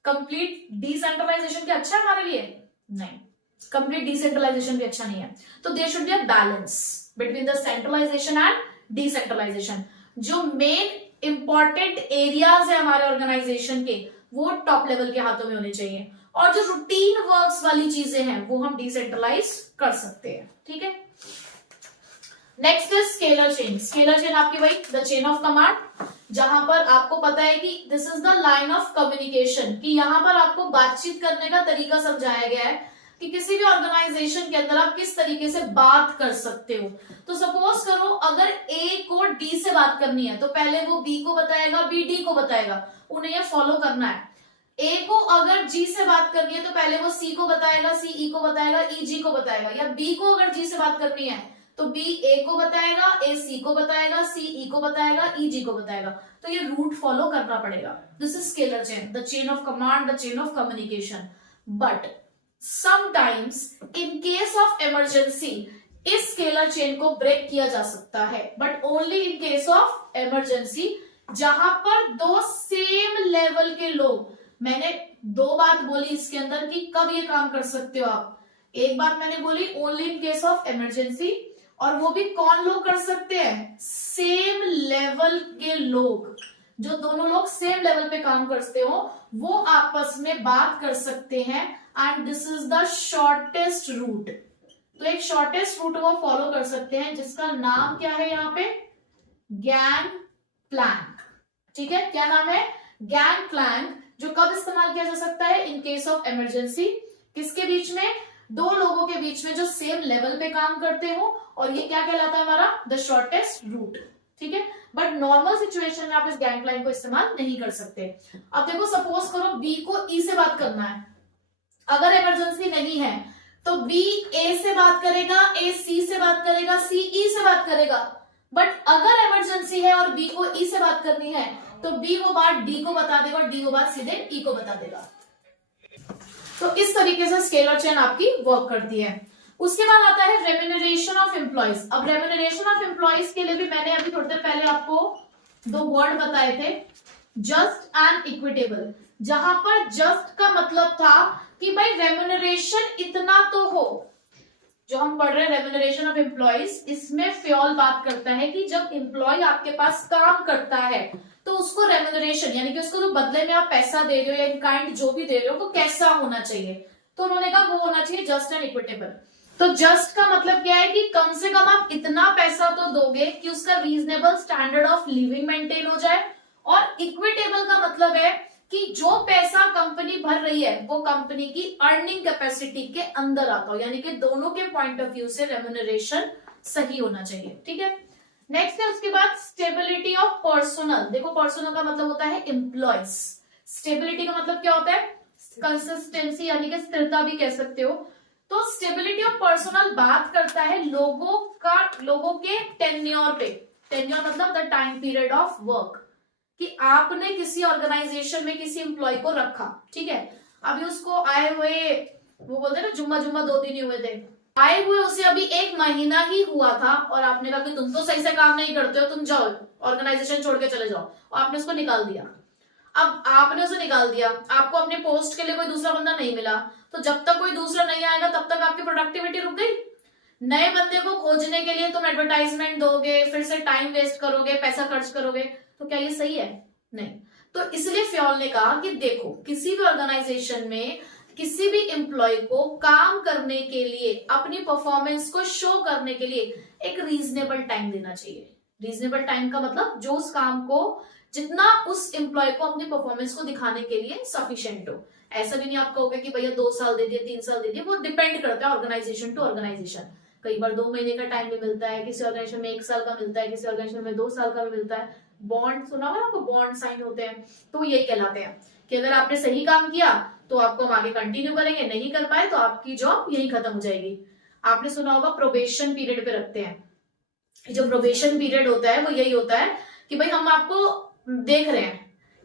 कंप्लीट डिसेंट्रलाइजेशन क्या अच्छा है हमारे लिए? नहीं, कंप्लीट डिसेंट्रलाइजेशन भी अच्छा नहीं है। तो there should be a balance between the centralization and decentralization. जो मेन इंपॉर्टेंट एरियाज है हमारे ऑर्गेनाइजेशन के, वो टॉप लेवल के हाथों में होने चाहिए, और जो रूटीन वर्क्स वाली चीजें हैं वो हम डिसेंट्रलाइज कर सकते हैं। ठीक है, next is scalar chain. Scalar chain आपकी वही द चेन ऑफ कमांड, जहां पर आपको पता है कि this is the line of communication, कि यहाँ पर आपको बातचीत करने का तरीका समझाया गया है कि किसी भी ऑर्गेनाइजेशन के अंदर आप किस तरीके से बात कर सकते हो। तो सपोज करो अगर ए को डी से बात करनी है, तो पहले वो बी को बताएगा, बी डी को बताएगा, उन्हें ये फॉलो करना है। ए को अगर जी से बात करनी है, तो पहले वो सी को बताएगा, सी ई को बताएगा, ई जी को बताएगा। या बी को अगर जी से बात करनी है, तो बी ए को बताएगा, ए सी को बताएगा, सी ई को बताएगा, ई जी को बताएगा। तो ये रूट फॉलो करना पड़ेगा। This is scalar chain, the chain of command, the chain of communication. But sometimes in case of emergency इस स्केलर चेन को ब्रेक किया जा सकता है, but only in case of emergency, जहां पर दो सेम लेवल के लोग, मैंने दो बात बोली इसके अंदर कि कब ये काम कर सकते हो आप। एक बात मैंने बोली only in case of emergency, और वो भी कौन लोग कर सकते हैं? सेम लेवल के लोग। जो दोनों लोग सेम लेवल पे काम करते हो वो आपस में बात कर सकते हैं, and this is the shortest route. तो एक शॉर्टेस्ट रूट वो फॉलो कर सकते हैं, जिसका नाम क्या है यहाँ पे? Gang plank. ठीक है, क्या नाम है? Gang plank. जो कब इस्तेमाल किया जा सकता है? In case of emergency. किसके बीच में? दो लोगों के बीच में जो सेम लेवल पे काम करते हो, और ये क्या कहलाता है हमारा? The shortest route. ठीक है, बट नॉर्मल सिचुएशन में आप इस गैंग प्लैंक को इस्तेमाल नहीं कर सकते। अब देखो सपोज करो बी को ई से बात करना है, अगर इमरजेंसी नहीं है तो बी ए से बात करेगा, ए सी से बात करेगा, सी ई से बात करेगा। बट अगर इमरजेंसी है और बी को ई से बात करनी है, तो बी वो बात डी को बता देगा और डी वो बात सीधे ई को बता देगा। तो इस तरीके से स्केलर चेन आपकी वर्क करती है। उसके बाद आता है रेम्यूनरेशन ऑफ एम्प्लॉइज। अब रेम्यूनरेशन ऑफ एम्प्लॉइज के लिए भी मैंने अभी थोड़ी देर पहले आपको दो वर्ड बताए थे, जस्ट एंड इक्विटेबल। जहां पर जस्ट का मतलब था कि भाई रेम्यूनरेशन इतना तो हो। जो हम पढ़ रहे हैं रेम्यूनरेशन ऑफ एम्प्लॉइज, इसमें फ्योल बात करता है कि जब एम्प्लॉय आपके पास काम करता है तो उसको रेम्यूनरेशन यानी कि उसको जो बदले में आप पैसा दे रहे हो या इन काइंड जो भी दे रहे हो वो कैसा होना चाहिए। तो उन्होंने कहा वो होना चाहिए जस्ट एंड इक्विटेबल। तो जस्ट का मतलब क्या है कि कम से कम आप इतना पैसा तो दोगे कि उसका reasonable standard of living maintain हो जाए, और इक्विटेबल का मतलब है कि जो पैसा कंपनी भर रही है वो कंपनी की अर्निंग कैपेसिटी के अंदर आता हो, यानी कि दोनों के पॉइंट ऑफ व्यू से रेम्यूनरेशन सही होना चाहिए। ठीक है, नेक्स्ट है उसके बाद स्टेबिलिटी ऑफ पर्सनल। देखो पर्सनल का मतलब होता है एम्प्लॉयज, स्टेबिलिटी का मतलब क्या होता है, कंसिस्टेंसी यानी कि स्थिरता भी कह सकते हो। तो स्टेबिलिटी ऑफ पर्सनल बात करता है लोगों के टेन्योर पे। टेन्योर मतलब the time period of work, कि आपने किसी ऑर्गेनाइजेशन में किसी एम्प्लॉय को रखा, ठीक है, अभी उसको आए हुए वो बोलते हैं ना जुम्मा 2 दिन ही हुए थे, आए हुए उसे अभी 1 महीना ही हुआ था और आपने कहा कि तुम तो सही से काम नहीं करते हो, तुम जाओ ऑर्गेनाइजेशन छोड़ के चले जाओ, और आपने उसको निकाल दिया। अब आपने उसे निकाल दिया, आपको अपने पोस्ट के लिए कोई दूसरा बंदा नहीं मिला, तो जब तक कोई दूसरा नहीं आएगा तब तक आपकी प्रोडक्टिविटी रुक गई। नए बंदे को खोजने के लिए तुम एडवर्टाइजमेंट दोगे, फिर से टाइम वेस्ट करोगे, पैसा खर्च करोगे, तो क्या ये सही है? नहीं। तो इसलिए फ्योल ने कहा कि देखो किसी भी ऑर्गेनाइजेशन में किसी भी एम्प्लॉय को काम करने के लिए, अपनी परफॉर्मेंस को शो करने के लिए एक रीजनेबल टाइम देना चाहिए। रीजनेबल टाइम का मतलब जो उस काम को जितना उस एम्प्लॉय को अपनी परफॉर्मेंस को दिखाने के लिए सफिशिएंट हो। ऐसा भी नहीं आप कहोगे कि भैया 2 साल दे दिए, 3 साल दे दिए, वो डिपेंड करता है ऑर्गेनाइजेशन टू ऑर्गेनाइजेशन। कई बार 2 महीने का टाइम भी मिलता है, किसी ऑर्गेनाइजेशन में 1 साल का मिलता है, किसी ऑर्गेनाइजेशन में 2 साल का भी मिलता है। बॉन्ड सुना हुआ आपको, बॉन्ड साइन होते हैं, तो ये कहलाते हैं कि अगर आपने सही काम किया तो आपको हम आगे कंटिन्यू करेंगे, नहीं कर पाए तो आपकी जॉब यही खत्म हो जाएगी। आपने सुना होगा प्रोबेशन पीरियड पे रखते हैं। जो प्रोबेशन पीरियड होता है वो यही होता है कि भाई हम आपको देख रहे हैं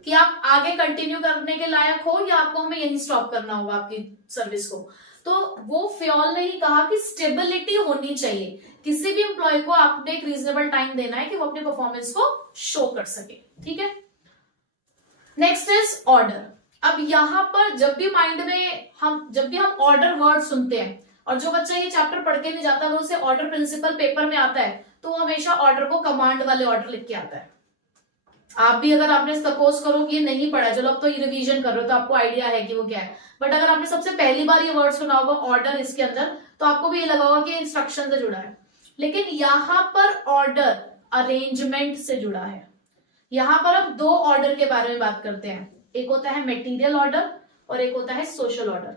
कि आप आगे कंटिन्यू करने के लायक हो या आपको हमें यही स्टॉप करना होगा आपकी सर्विस को। तो वो फ्योल ने ही कहा कि स्टेबिलिटी होनी चाहिए, किसी भी एम्प्लॉय को आपने एक रीजनेबल टाइम देना है कि वो अपने परफॉर्मेंस को शो कर सके। ठीक है, नेक्स्ट इज ऑर्डर। अब यहां पर जब भी हम ऑर्डर वर्ड सुनते हैं, और जो बच्चा ये चैप्टर पढ़ के नहीं जाता वो उसे ऑर्डर प्रिंसिपल पेपर में आता है तो वो हमेशा ऑर्डर को कमांड वाले ऑर्डर लिख के आता है। आप भी अगर आपने सपोज करो कि ये नहीं पढ़ा, चलो अब तो ये रिवीजन कर रहे हो तो आपको आइडिया है कि वो क्या है, बट अगर आपने सबसे पहली बार ये वर्ड सुना होगा ऑर्डर इसके अंदर, तो आपको भी ये लगा होगा कि इंस्ट्रक्शन से जुड़ा है। लेकिन यहां पर ऑर्डर अरेंजमेंट से जुड़ा है। यहां पर अब 2 ऑर्डर के बारे में बात करते हैं, एक होता है मटेरियल ऑर्डर और एक होता है सोशल ऑर्डर।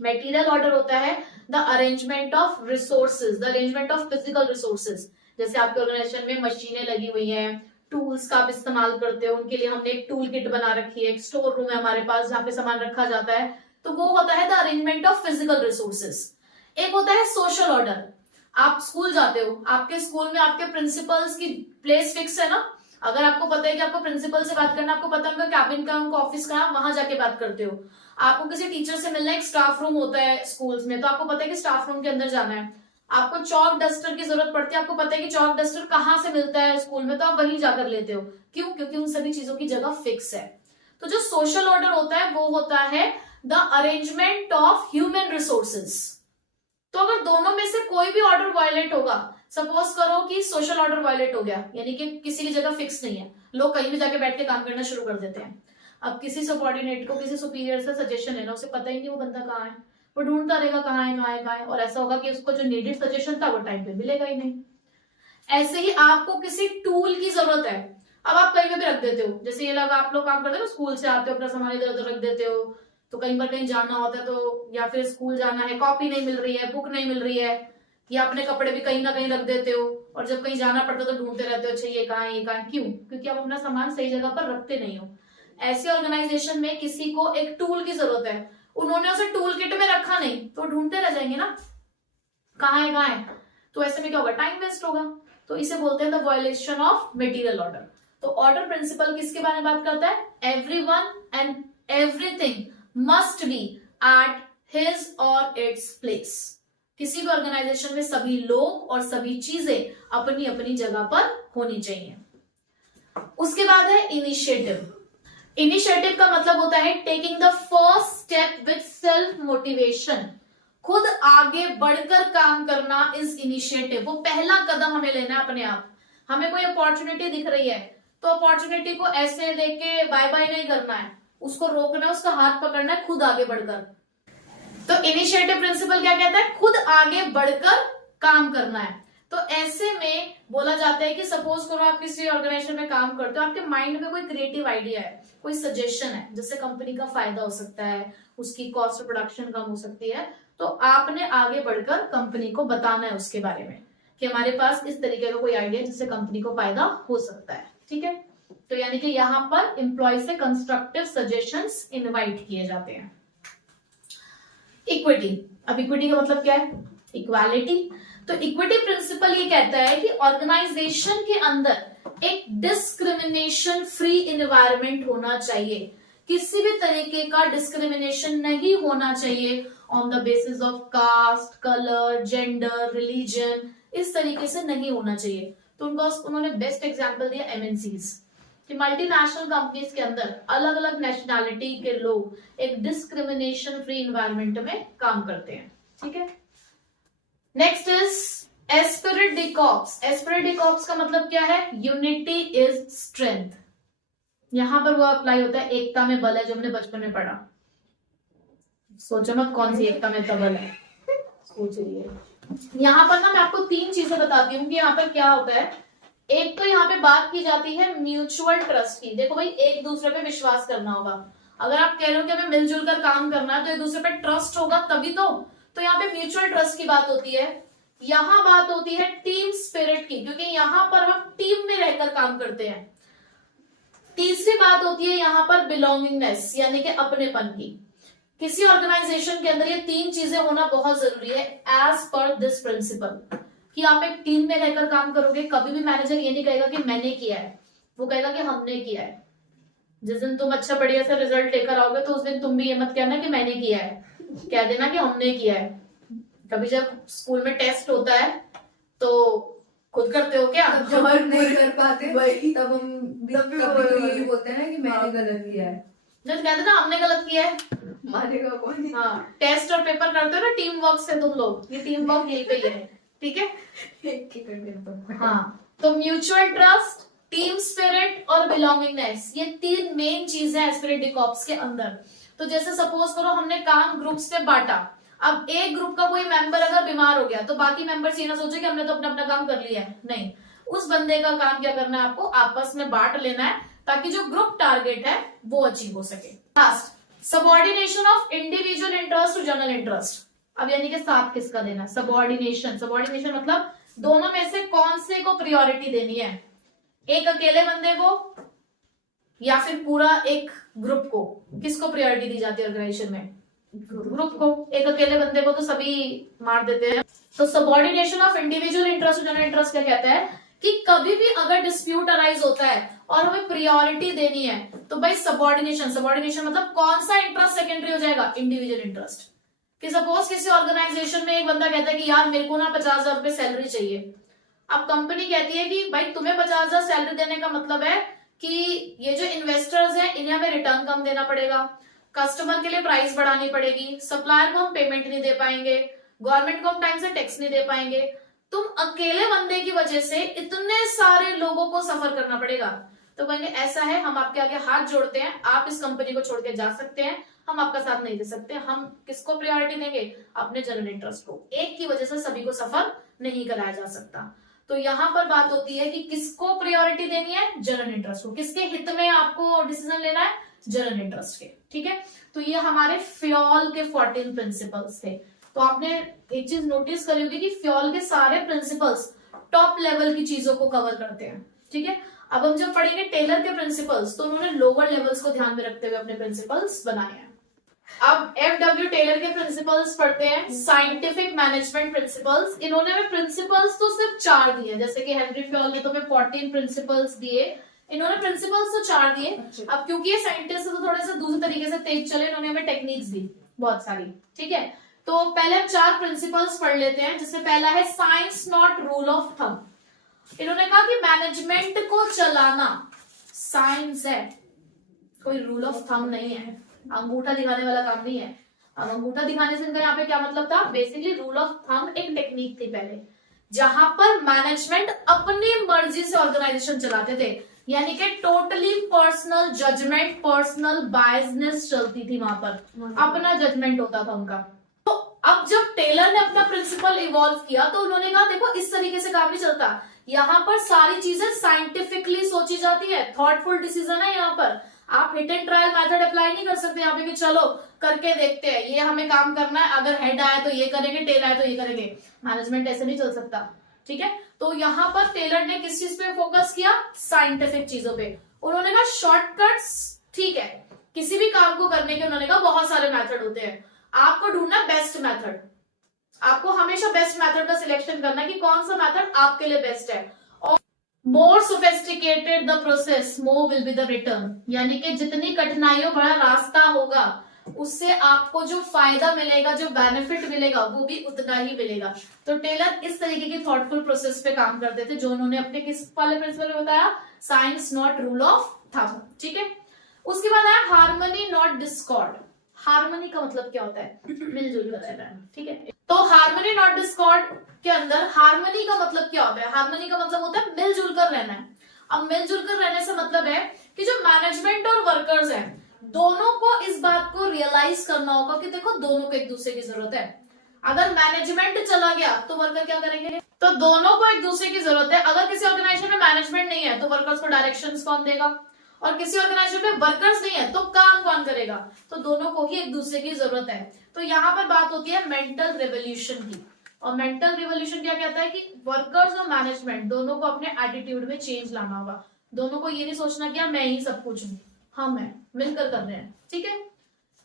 मटेरियल ऑर्डर होता है the arrangement of resources, the arrangement of physical resources. जैसे आपके ऑर्गेनाइजेशन में मशीनें लगी हुई हैं, टूल्स का आप इस्तेमाल करते हो, उनके लिए हमने एक टूल किट बना रखी है, एक स्टोर रूम है हमारे पास जहाँ पे सामान रखा जाता है, तो वो होता है the arrangement of physical resources. एक होता है सोशल ऑर्डर। आप स्कूल जाते हो, आपके स्कूल में आपके प्रिंसिपल्स की प्लेस फिक्स है ना। अगर आपको पता है कि आपको प्रिंसिपल से बात करना, आपको पता है उनका कैबिन का, उनका ऑफिस का, वहां जाके बात करते हो। आपको किसी टीचर से मिलना है, एक स्टाफ रूम होता है स्कूल्स में, तो आपको पता है कि स्टाफ रूम के अंदर जाना है। आपको चौक डस्टर की जरूरत पड़ती है, आपको पता है कि चौक डस्टर कहाँ से मिलता है स्कूल में, तो आप वहीं जाकर लेते हो। क्यों? क्योंकि उन सभी चीजों की जगह फिक्स है। तो जो सोशल ऑर्डर होता है वो होता है the arrangement of human resources. तो अगर दोनों में से कोई भी ऑर्डर वायलेट होगा, सपोज करो कि सोशल ऑर्डर वायलेट हो गया, यानी कि किसी की जगह फिक्स नहीं है, लोग कहीं भी जाके बैठ के काम करना शुरू कर देते हैं। अब किसी सबऑर्डिनेट को किसी सुपीरियर से सजेशन लेना, उसे पता ही नहीं वो बंदा कहाँ है, वो ढूंढता रहेगा कहाँ है, और ऐसा होगा कि उसको जो नीडेड सजेशन था वो टाइम पे मिलेगा ही नहीं। ऐसे ही आपको किसी टूल की जरूरत है, अब आप कहीं पे भी रख देते हो, जैसे ये लगा आप लोग काम करते हो, स्कूल से आते हो अपना सामान इधर उधर रख देते हो, तो कहीं पर कहीं जाना होता है तो, या फिर स्कूल जाना है, कॉपी नहीं मिल रही है, बुक नहीं मिल रही है, या अपने कपड़े भी कहीं ना कहीं रख देते हो, और जब कहीं जाना पड़ता है तो ढूंढते रहते हो, अच्छा ये कहाँ है, ये कहाँ है। क्यों? क्योंकि आप अपना सामान सही जगह पर रखते नहीं हो। ऐसे ऑर्गेनाइजेशन में किसी को एक टूल की जरूरत है, उन्होंने उसे टूल किट में रखा नहीं, तो ढूंढते रह जाएंगे ना कहाँ है, तो ऐसे में क्या होगा, टाइम वेस्ट होगा। तो इसे बोलते हैं the violation of material order. तो ऑर्डर प्रिंसिपल किसके बारे में बात करता है? Everyone and everything must be at his और इट्स प्लेस। किसी भी ऑर्गेनाइजेशन में सभी लोग और सभी चीजें अपनी अपनी जगह पर होनी चाहिए। उसके बाद है इनिशिएटिव। इनिशिएटिव का मतलब होता है taking the first step with self motivation. खुद आगे बढ़कर काम करना इज इनिशिएटिव। वो पहला कदम हमें लेना है अपने आप। हमें कोई अपॉर्चुनिटी दिख रही है तो अपॉर्चुनिटी को ऐसे देख के बाय बाय नहीं करना है, उसको रोकना है, उसका हाथ पकड़ना है, खुद आगे बढ़कर। तो इनिशिएटिव प्रिंसिपल क्या कहता है? खुद आगे बढ़कर काम करना है। तो ऐसे में बोला जाता है कि सपोज करो आप किसी ऑर्गेनाइजेशन में काम करते हो, आपके माइंड में कोई क्रिएटिव आइडिया है, कोई सजेशन है जिससे कंपनी का फायदा हो सकता है, उसकी कॉस्ट ऑफ प्रोडक्शन कम हो सकती है, तो आपने आगे बढ़कर कंपनी को बताना है उसके बारे में कि हमारे पास इस तरीके का कोई आइडिया है जिससे कंपनी को फायदा हो सकता है। ठीक है, तो यानी कि यहाँ पर एम्प्लॉय से कंस्ट्रक्टिव सजेशंस इनवाइट किए जाते हैं। इक्विटी। अब इक्विटी का मतलब क्या है? इक्वालिटी। तो इक्विटी प्रिंसिपल ये कहता है कि ऑर्गेनाइजेशन के अंदर एक डिस्क्रिमिनेशन फ्री एनवायरनमेंट होना चाहिए। किसी भी तरीके का डिस्क्रिमिनेशन नहीं होना चाहिए on the basis of caste, colour, gender, religion, इस तरीके से नहीं होना चाहिए। तो उन्होंने बेस्ट एग्जांपल दिया एमएनसीज कि मल्टीनेशनल कंपनीज के अंदर अलग अलग नेशनैलिटी के लोग एक डिस्क्रिमिनेशन फ्री एनवायरनमेंट में काम करते हैं। ठीक है, next is Spirit D corps. Spirit D corps का मतलब क्या है? Unity is strength. यहां पर वो अप्लाई होता है एकता में बल है, जो हमने बचपन में पढ़ा। सोचो मत कौन सी एकता में बल है, सोचिए। यहाँ पर ना मैं आपको 3 चीजें बताती हूँ कि यहाँ पर क्या होता है। एक तो यहाँ पे बात की जाती है म्यूचुअल ट्रस्ट की। देखो भाई, एक दूसरे पे विश्वास करना होगा। अगर आप कह रहे हो कि हमें मिलजुल कर काम करना है तो एक दूसरे पे ट्रस्ट होगा तभी तो यहाँ पे म्यूचुअल ट्रस्ट की बात होती है। यहाँ बात होती है टीम स्पिरिट की, क्योंकि यहाँ पर हम टीम में रहकर काम करते हैं। तीसरी बात होती है यहाँ पर बिलोंगिंगनेस, यानी कि अपनेपन की। किसी ऑर्गेनाइजेशन के अंदर ये 3 चीजें होना बहुत जरूरी है एज पर दिस प्रिंसिपल, कि आप एक टीम में रहकर काम करोगे। कभी भी मैनेजर ये नहीं कहेगा कि मैंने किया है, वो कहेगा कि हमने किया है। जिस दिन तुम अच्छा बढ़िया सा रिजल्ट लेकर आओगे तो उस दिन तुम भी ये मत कहना कि मैंने किया है, कह देना कि हमने किया है। कभी जब स्कूल में टेस्ट होता है तो खुद करते हो क्या? जब हम नहीं कर पाते तब हम कभी तो यही बोलते हैं कि मैंने गलत किया है। जब कहते ना हमने गलत किया है, मानेगा कौन? हाँ, टेस्ट और पेपर करते हो ना टीम वर्क से तुम लोग, ये टीम वर्क यही पे ही है। ठीक है, हाँ। तो म्यूचुअल ट्रस्ट, टीम स्पिरिट और बिलोंगिंगनेस, ये 3 मेन चीजें हैं एस्पिरिट डी कॉर्प्स के अंदर। तो जैसे सपोज करो हमने काम ग्रुप्स में बांटा। अब एक ग्रुप का कोई मेंबर अगर बीमार हो गया तो बाकी मेंबर्स ये ना सोचे कि हमने तो अपना अपना काम कर लिया है। नहीं, उस बंदे का काम क्या करना है? आपको आपस में बांट लेना है ताकि जो ग्रुप टारगेट है वो अचीव हो सके। Last, subordination of individual interest to general interest. अब यानी कि साथ किसका देना? सबऑर्डिनेशन। सबऑर्डिनेशन मतलब दोनों में से कौन से को प्रायोरिटी देनी है? एक अकेले बंदे को या फिर पूरा एक ग्रुप को? किसको प्रायोरिटी दी जाती है ऑर्गेनाइजेशन में? ग्रुप को। एक अकेले बंदे को तो सभी मार देते हैं। तो subordination of individual interest to general interest क्या कहता है कि कभी भी अगर डिस्प्यूट अराइज होता है और हमें प्रायोरिटी देनी है तो भाई सबऑर्डिनेशन मतलब कौन सा इंटरेस्ट सेकेंडरी हो जाएगा? Individual interest. कि सपोज किसी ऑर्गेनाइजेशन में एक बंदा कहता है कि यार मेरे को ना 50,000 रुपए सैलरी चाहिए। अब कंपनी कहती है कि भाई तुम्हें 50,000 सैलरी देने का मतलब है कि ये जो इन्वेस्टर्स हैं इन्हें हमें रिटर्न कम देना पड़ेगा, कस्टमर के लिए प्राइस बढ़ानी पड़ेगी, सप्लायर को हम पेमेंट नहीं दे पाएंगे, गवर्नमेंट को हम टाइम से टैक्स नहीं दे पाएंगे। तुम अकेले बंदे की वजह से इतने सारे लोगों को सफर करना पड़ेगा। तो कहेंगे ऐसा है, हम आपके आगे हाथ जोड़ते हैं, आप इस कंपनी को छोड़ के जा सकते हैं, हम आपका साथ नहीं दे सकते। हम किसको प्रायोरिटी देंगे? अपने जनरल इंटरेस्ट को। एक की वजह से सभी को सफर नहीं कराया जा सकता। तो यहाँ पर बात होती है कि किसको प्रायोरिटी देनी है? जनरल इंटरेस्ट को। किसके हित में आपको डिसीजन लेना है? जनरल इंटरेस्ट के। ठीक है, तो ये हमारे फ्योल के 14 प्रिंसिपल्स थे। तो आपने एक चीज नोटिस करी होगी कि फ्योल के सारे प्रिंसिपल्स टॉप लेवल की चीजों को कवर करते हैं। ठीक है, अब हम जब पढ़ेंगे टेलर के प्रिंसिपल्स तो उन्होंने लोअर लेवल्स को ध्यान में रखते हुए अपने प्रिंसिपल्स बनाए हैं। अब एफडब्ल्यू टेलर के प्रिंसिपल्स पढ़ते हैं, साइंटिफिक मैनेजमेंट प्रिंसिपल्स। इन्होंने हमें प्रिंसिपल्स तो सिर्फ 4 दिए, जैसे कि हेनरी फ्योल ने तो हमें 14 प्रिंसिपल्स दिए, इन्होंने प्रिंसिपल्स तो 4 दिए। अब क्योंकि ये साइंटिस्ट तो थोड़े से दूसरे तरीके से तेज चले, इन्होंने हमें टेक्निक्स दी बहुत सारी, ठीक है। तो पहले हम 4 प्रिंसिपल्स पढ़ लेते हैं, जिससे पहला है science not rule of thumb. इन्होंने कहा कि मैनेजमेंट को चलाना साइंस है, कोई रूल ऑफ थंब नहीं है, अंगूठा दिखाने वाला काम नहीं है। अब अंगूठा दिखाने से इनका यहाँ पे क्या मतलब था, बेसिकली रूल ऑफ थंब एक टेक्निक थी पहले, जहां पर मैनेजमेंट अपनी मर्जी से ऑर्गेनाइजेशन चलाते थे, यानी कि totally personal judgement, personal biasness चलती थी वहां पर, अपना जजमेंट होता था उनका। तो अब जब टेलर ने अपना प्रिंसिपल इवॉल्व किया तो उन्होंने कहा देखो इस तरीके से काम नहीं चलता, यहाँ पर सारी चीजें साइंटिफिकली सोची जाती है, थॉटफुल डिसीजन है। यहाँ पर आप hit and trial method apply नहीं कर सकते यहाँ पे कि चलो करके देखते हैं, ये हमें काम करना है, अगर हेड आया तो ये करेंगे, टेल आया तो ये करेंगे। मैनेजमेंट ऐसे नहीं चल सकता, ठीक है। तो यहाँ पर टेलर ने किस चीज पे फोकस किया, साइंटिफिक चीजों पे। उन्होंने कहा शॉर्टकट्स ठीक है, किसी भी काम को करने के उन्होंने कहा बहुत सारे मेथड होते हैं, आपको ढूंढना बेस्ट मेथड, आपको हमेशा बेस्ट मेथड का सिलेक्शन करना है कि कौन सा मेथड आपके लिए बेस्ट है। और मोर sophisticated the process more will be the return, यानी कि जितनी कठिनाइयों भरा रास्ता होगा उससे आपको जो फायदा मिलेगा, जो बेनिफिट मिलेगा वो भी उतना ही मिलेगा। तो टेलर इस तरीके की थॉटफुल प्रोसेस पे काम करते थे, जो उन्होंने अपने किस वाले प्रिंसिपल में बताया, science not rule of thumb, ठीक है। उसके बाद आया हार्मनी नॉट डिस्कॉर्ड। हार्मनी का मतलब क्या होता है, मिलजुल कर रहना है, ठीक है। तो हार्मनी नॉट डिस्कॉर्ड के अंदर हार्मनी का मतलब क्या होता है, हार्मनी का मतलब होता है मिलजुल कर रहना है। अब मिलजुल कर रहने से मतलब है कि जो मैनेजमेंट और वर्कर्स हैं दोनों को इस बात को रियलाइज करना होगा कि देखो दोनों को एक दूसरे की जरूरत है। अगर मैनेजमेंट चला गया तो वर्कर क्या करेंगे, तो दोनों को एक दूसरे की जरूरत है। अगर किसी ऑर्गेनाइजेशन में मैनेजमेंट नहीं है तो वर्कर्स को डायरेक्शंस कौन देगा, और किसी ऑर्गेनाइजेशन में वर्कर्स नहीं है तो काम कौन करेगा, तो दोनों को ही एक दूसरे की जरूरत है। तो यहाँ पर बात होती है मेंटल रिवोल्यूशन की, और मेंटल रिवोल्यूशन क्या कहता है कि वर्कर्स और मैनेजमेंट दोनों को अपने एटीट्यूड में चेंज लाना होगा। दोनों को ये नहीं सोचना कि मैं ही सब कुछ हूँ, हम है मिलकर कर रहे हैं, ठीक है।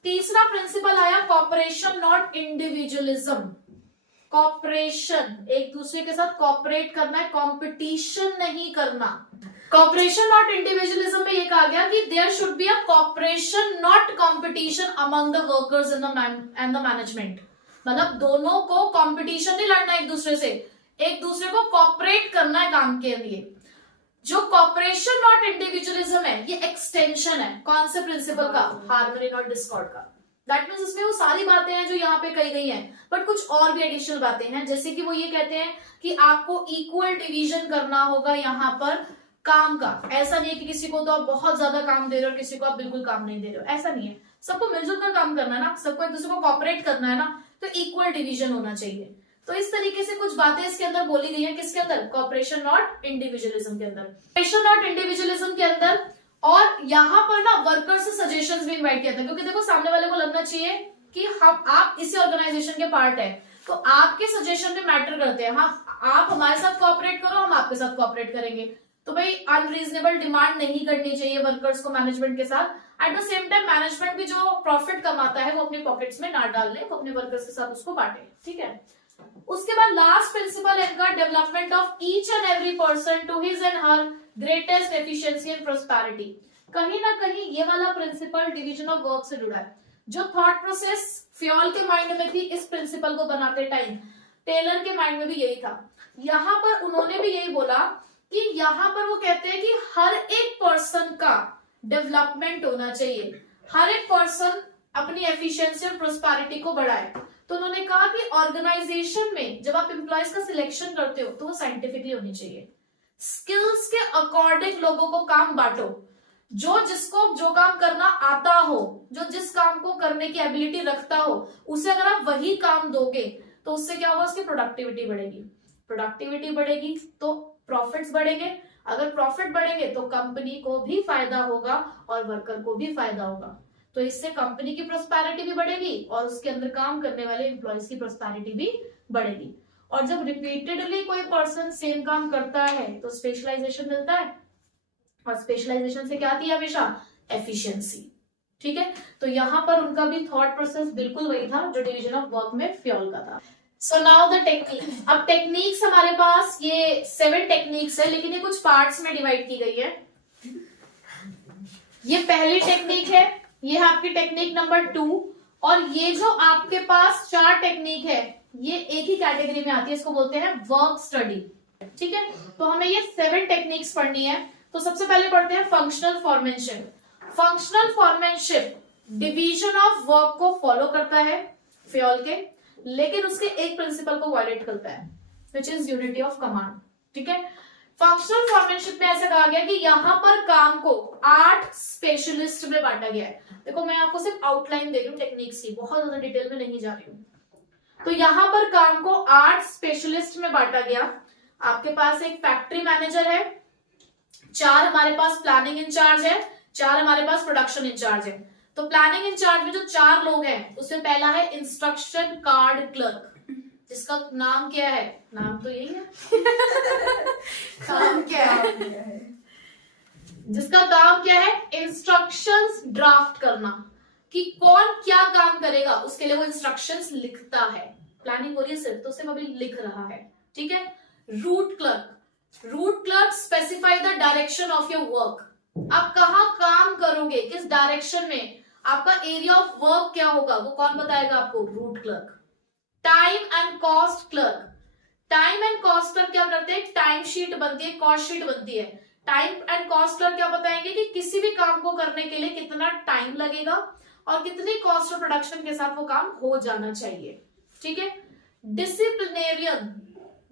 तीसरा प्रिंसिपल आया कॉपरेशन नॉट इंडिविजुअलिज्म। कॉपरेशन, एक दूसरे के साथ कॉपरेट करना है, कॉम्पिटिशन नहीं करना। कॉपरेशन नॉट इंडिविजुअलिज्म में ये कहा गया कि there should be a cooperation not competition among the workers and the management. मतलब दोनों को कॉम्पिटिशन नहीं लड़ना एक दूसरे से, एक दूसरे को कॉपरेट करना है काम के लिए। जो कॉपरेशन नॉट इंडिविजुअलिज्म है ये एक्सटेंशन है कौन से प्रिंसिपल का, हार्मनी नॉट डिस्कॉर्ड का। दैट मीन्स इसमें वो सारी बातें हैं जो यहाँ पे कही गई हैं, बट कुछ और भी एडिशनल बातें हैं, जैसे कि वो ये कहते हैं कि आपको इक्वल डिवीजन करना होगा यहाँ पर काम का। ऐसा नहीं है कि किसी को तो आप बहुत ज्यादा काम दे रहे हो, किसी को आप बिल्कुल काम नहीं दे रहे हो, ऐसा नहीं है। सबको मिलजुल कर काम करना है ना, सबको एक दूसरे को कॉपरेट करना है ना, तो इक्वल डिवीजन होना चाहिए। तो इस तरीके से कुछ बातें इसके अंदर बोली गई हैं, किसके अंदर, कॉपरेशन नॉट इंडिविजुअलिज्म के अंदर, कॉपरेशन नॉट इंडिविजुअलिज्म के अंदर। और यहाँ पर ना वर्कर्स से सजेशंस भी इनवाइट किया था, क्योंकि देखो सामने वाले को लगना चाहिए कि हम आप इसी ऑर्गेनाइजेशन के पार्ट है, तो आपके सजेशन में मैटर करते हैं। हाँ, आप हमारे साथ कॉपरेट करो, हम आपके साथ कॉपरेट करेंगे। तो भाई अनरीजनेबल डिमांड नहीं करनी चाहिए वर्कर्स को मैनेजमेंट के साथ। At the same time management भी जो प्रॉफिट कमाता है वो अपने पॉकेट्स में ना डाल ले, वो अपने वर्कर्स के साथ उसको बांटे, ठीक है। उसके बाद लास्ट प्रिंसिपल इनका development of each and every person to his and her greatest efficiency and prosperity. कहीं ना कहीं ये वाला प्रिंसिपल डिवीजन ऑफ वर्क से जुड़ा है। जो थॉट प्रोसेस फ्योल के माइंड में थी इस प्रिंसिपल को बनाते टाइम, टेलर के माइंड में भी यही था। यहाँ पर उन्होंने भी यही बोला कि यहाँ पर वो कहते हैं कि हर एक पर्सन का डेवलपमेंट होना चाहिए, हर एक पर्सन अपनी एफिशिएंसी और प्रोस्पेरिटी को बढ़ाए। तो उन्होंने कहा कि ऑर्गेनाइजेशन में जब आप एम्प्लॉयज का सिलेक्शन करते हो तो वो साइंटिफिकली होनी चाहिए, स्किल्स के अकॉर्डिंग लोगों को काम बांटो, जो जिसको जो काम करना आता हो, जो जिस काम को करने की एबिलिटी रखता हो, उसे अगर आप वही काम दोगे तो उससे क्या होगा, उसकी प्रोडक्टिविटी बढ़ेगी। प्रोडक्टिविटी बढ़ेगी तो प्रॉफिट्स बढ़ेंगे, अगर प्रॉफिट बढ़ेंगे तो कंपनी को भी फायदा होगा और वर्कर को भी फायदा होगा। तो इससे कंपनी की प्रोस्पेरिटी भी बढ़ेगी और उसके अंदर काम करने वाले एम्प्लॉयज की प्रोस्पेरिटी भी बढ़ेगी। और जब रिपीटेडली कोई पर्सन सेम काम करता है तो स्पेशलाइजेशन मिलता है, और स्पेशलाइजेशन से क्या आती है हमेशा, एफिशिएंसी, ठीक है। तो यहाँ पर उनका भी थॉट प्रोसेस बिल्कुल वही था जो डिवीजन ऑफ वर्क में फ्योल का था। So now the technique. अब टेक्निक्स हमारे पास ये 7 टेक्निक्स है, लेकिन ये कुछ पार्ट्स में डिवाइड की गई है। ये पहली टेक्निक है, ये है आपकी टेक्निक नंबर 2, और ये जो आपके पास 4 टेक्निक है ये एक ही कैटेगरी में आती है, इसको बोलते हैं वर्क स्टडी। ठीक है, तो हमें ये 7 टेक्निक्स पढ़नी है। तो सबसे पहले पढ़ते हैं functional foremanship. Functional foremanship division of work को फॉलो करता है फ्योल के, लेकिन उसके एक प्रिंसिपल को वायलेट करता है, which is unity of command. ठीक है, फंक्शनल फॉर्मेनशिप में ऐसा कहा गया कि यहां पर काम को 8 स्पेशलिस्ट में बांटा गया है। देखो मैं आपको सिर्फ आउटलाइन दे रही हूँ टेक्निक्स की, बहुत ज्यादा डिटेल में नहीं जा रही हूँ। तो यहां पर काम को 8 स्पेशलिस्ट में बांटा गया। आपके पास एक फैक्ट्री मैनेजर है, 4 हमारे पास प्लानिंग इंचार्ज है, 4 हमारे पास प्रोडक्शन इंचार्ज है। तो प्लानिंग इंचार्ज में जो 4 लोग हैं उसमें पहला है इंस्ट्रक्शन कार्ड क्लर्क, जिसका नाम क्या है, नाम तो यही है काम क्या है, जिसका काम क्या है, इंस्ट्रक्शंस ड्राफ्ट करना, कि कौन क्या काम करेगा उसके लिए वो इंस्ट्रक्शंस लिखता है। प्लानिंग हो रही है सिर्फ, तो सिर्फ अभी लिख रहा है। ठीक है, root clerk, root clerk specify the direction of your work, आप कहाँ काम करोगे, किस डायरेक्शन में, आपका एरिया ऑफ वर्क क्या होगा, वो कौन बताएगा आपको, root clerk. Time and cost clerk, time and cost clerk क्या करते हैं, टाइम शीट बनती है, कॉस्ट शीट बनती है। टाइम एंड कॉस्ट क्लर्क क्या बताएंगे कि किसी भी काम को करने के लिए कितना टाइम लगेगा और कितनी कॉस्ट ऑफ प्रोडक्शन के साथ वो काम हो जाना चाहिए। ठीक है, डिसिप्लिनेरियन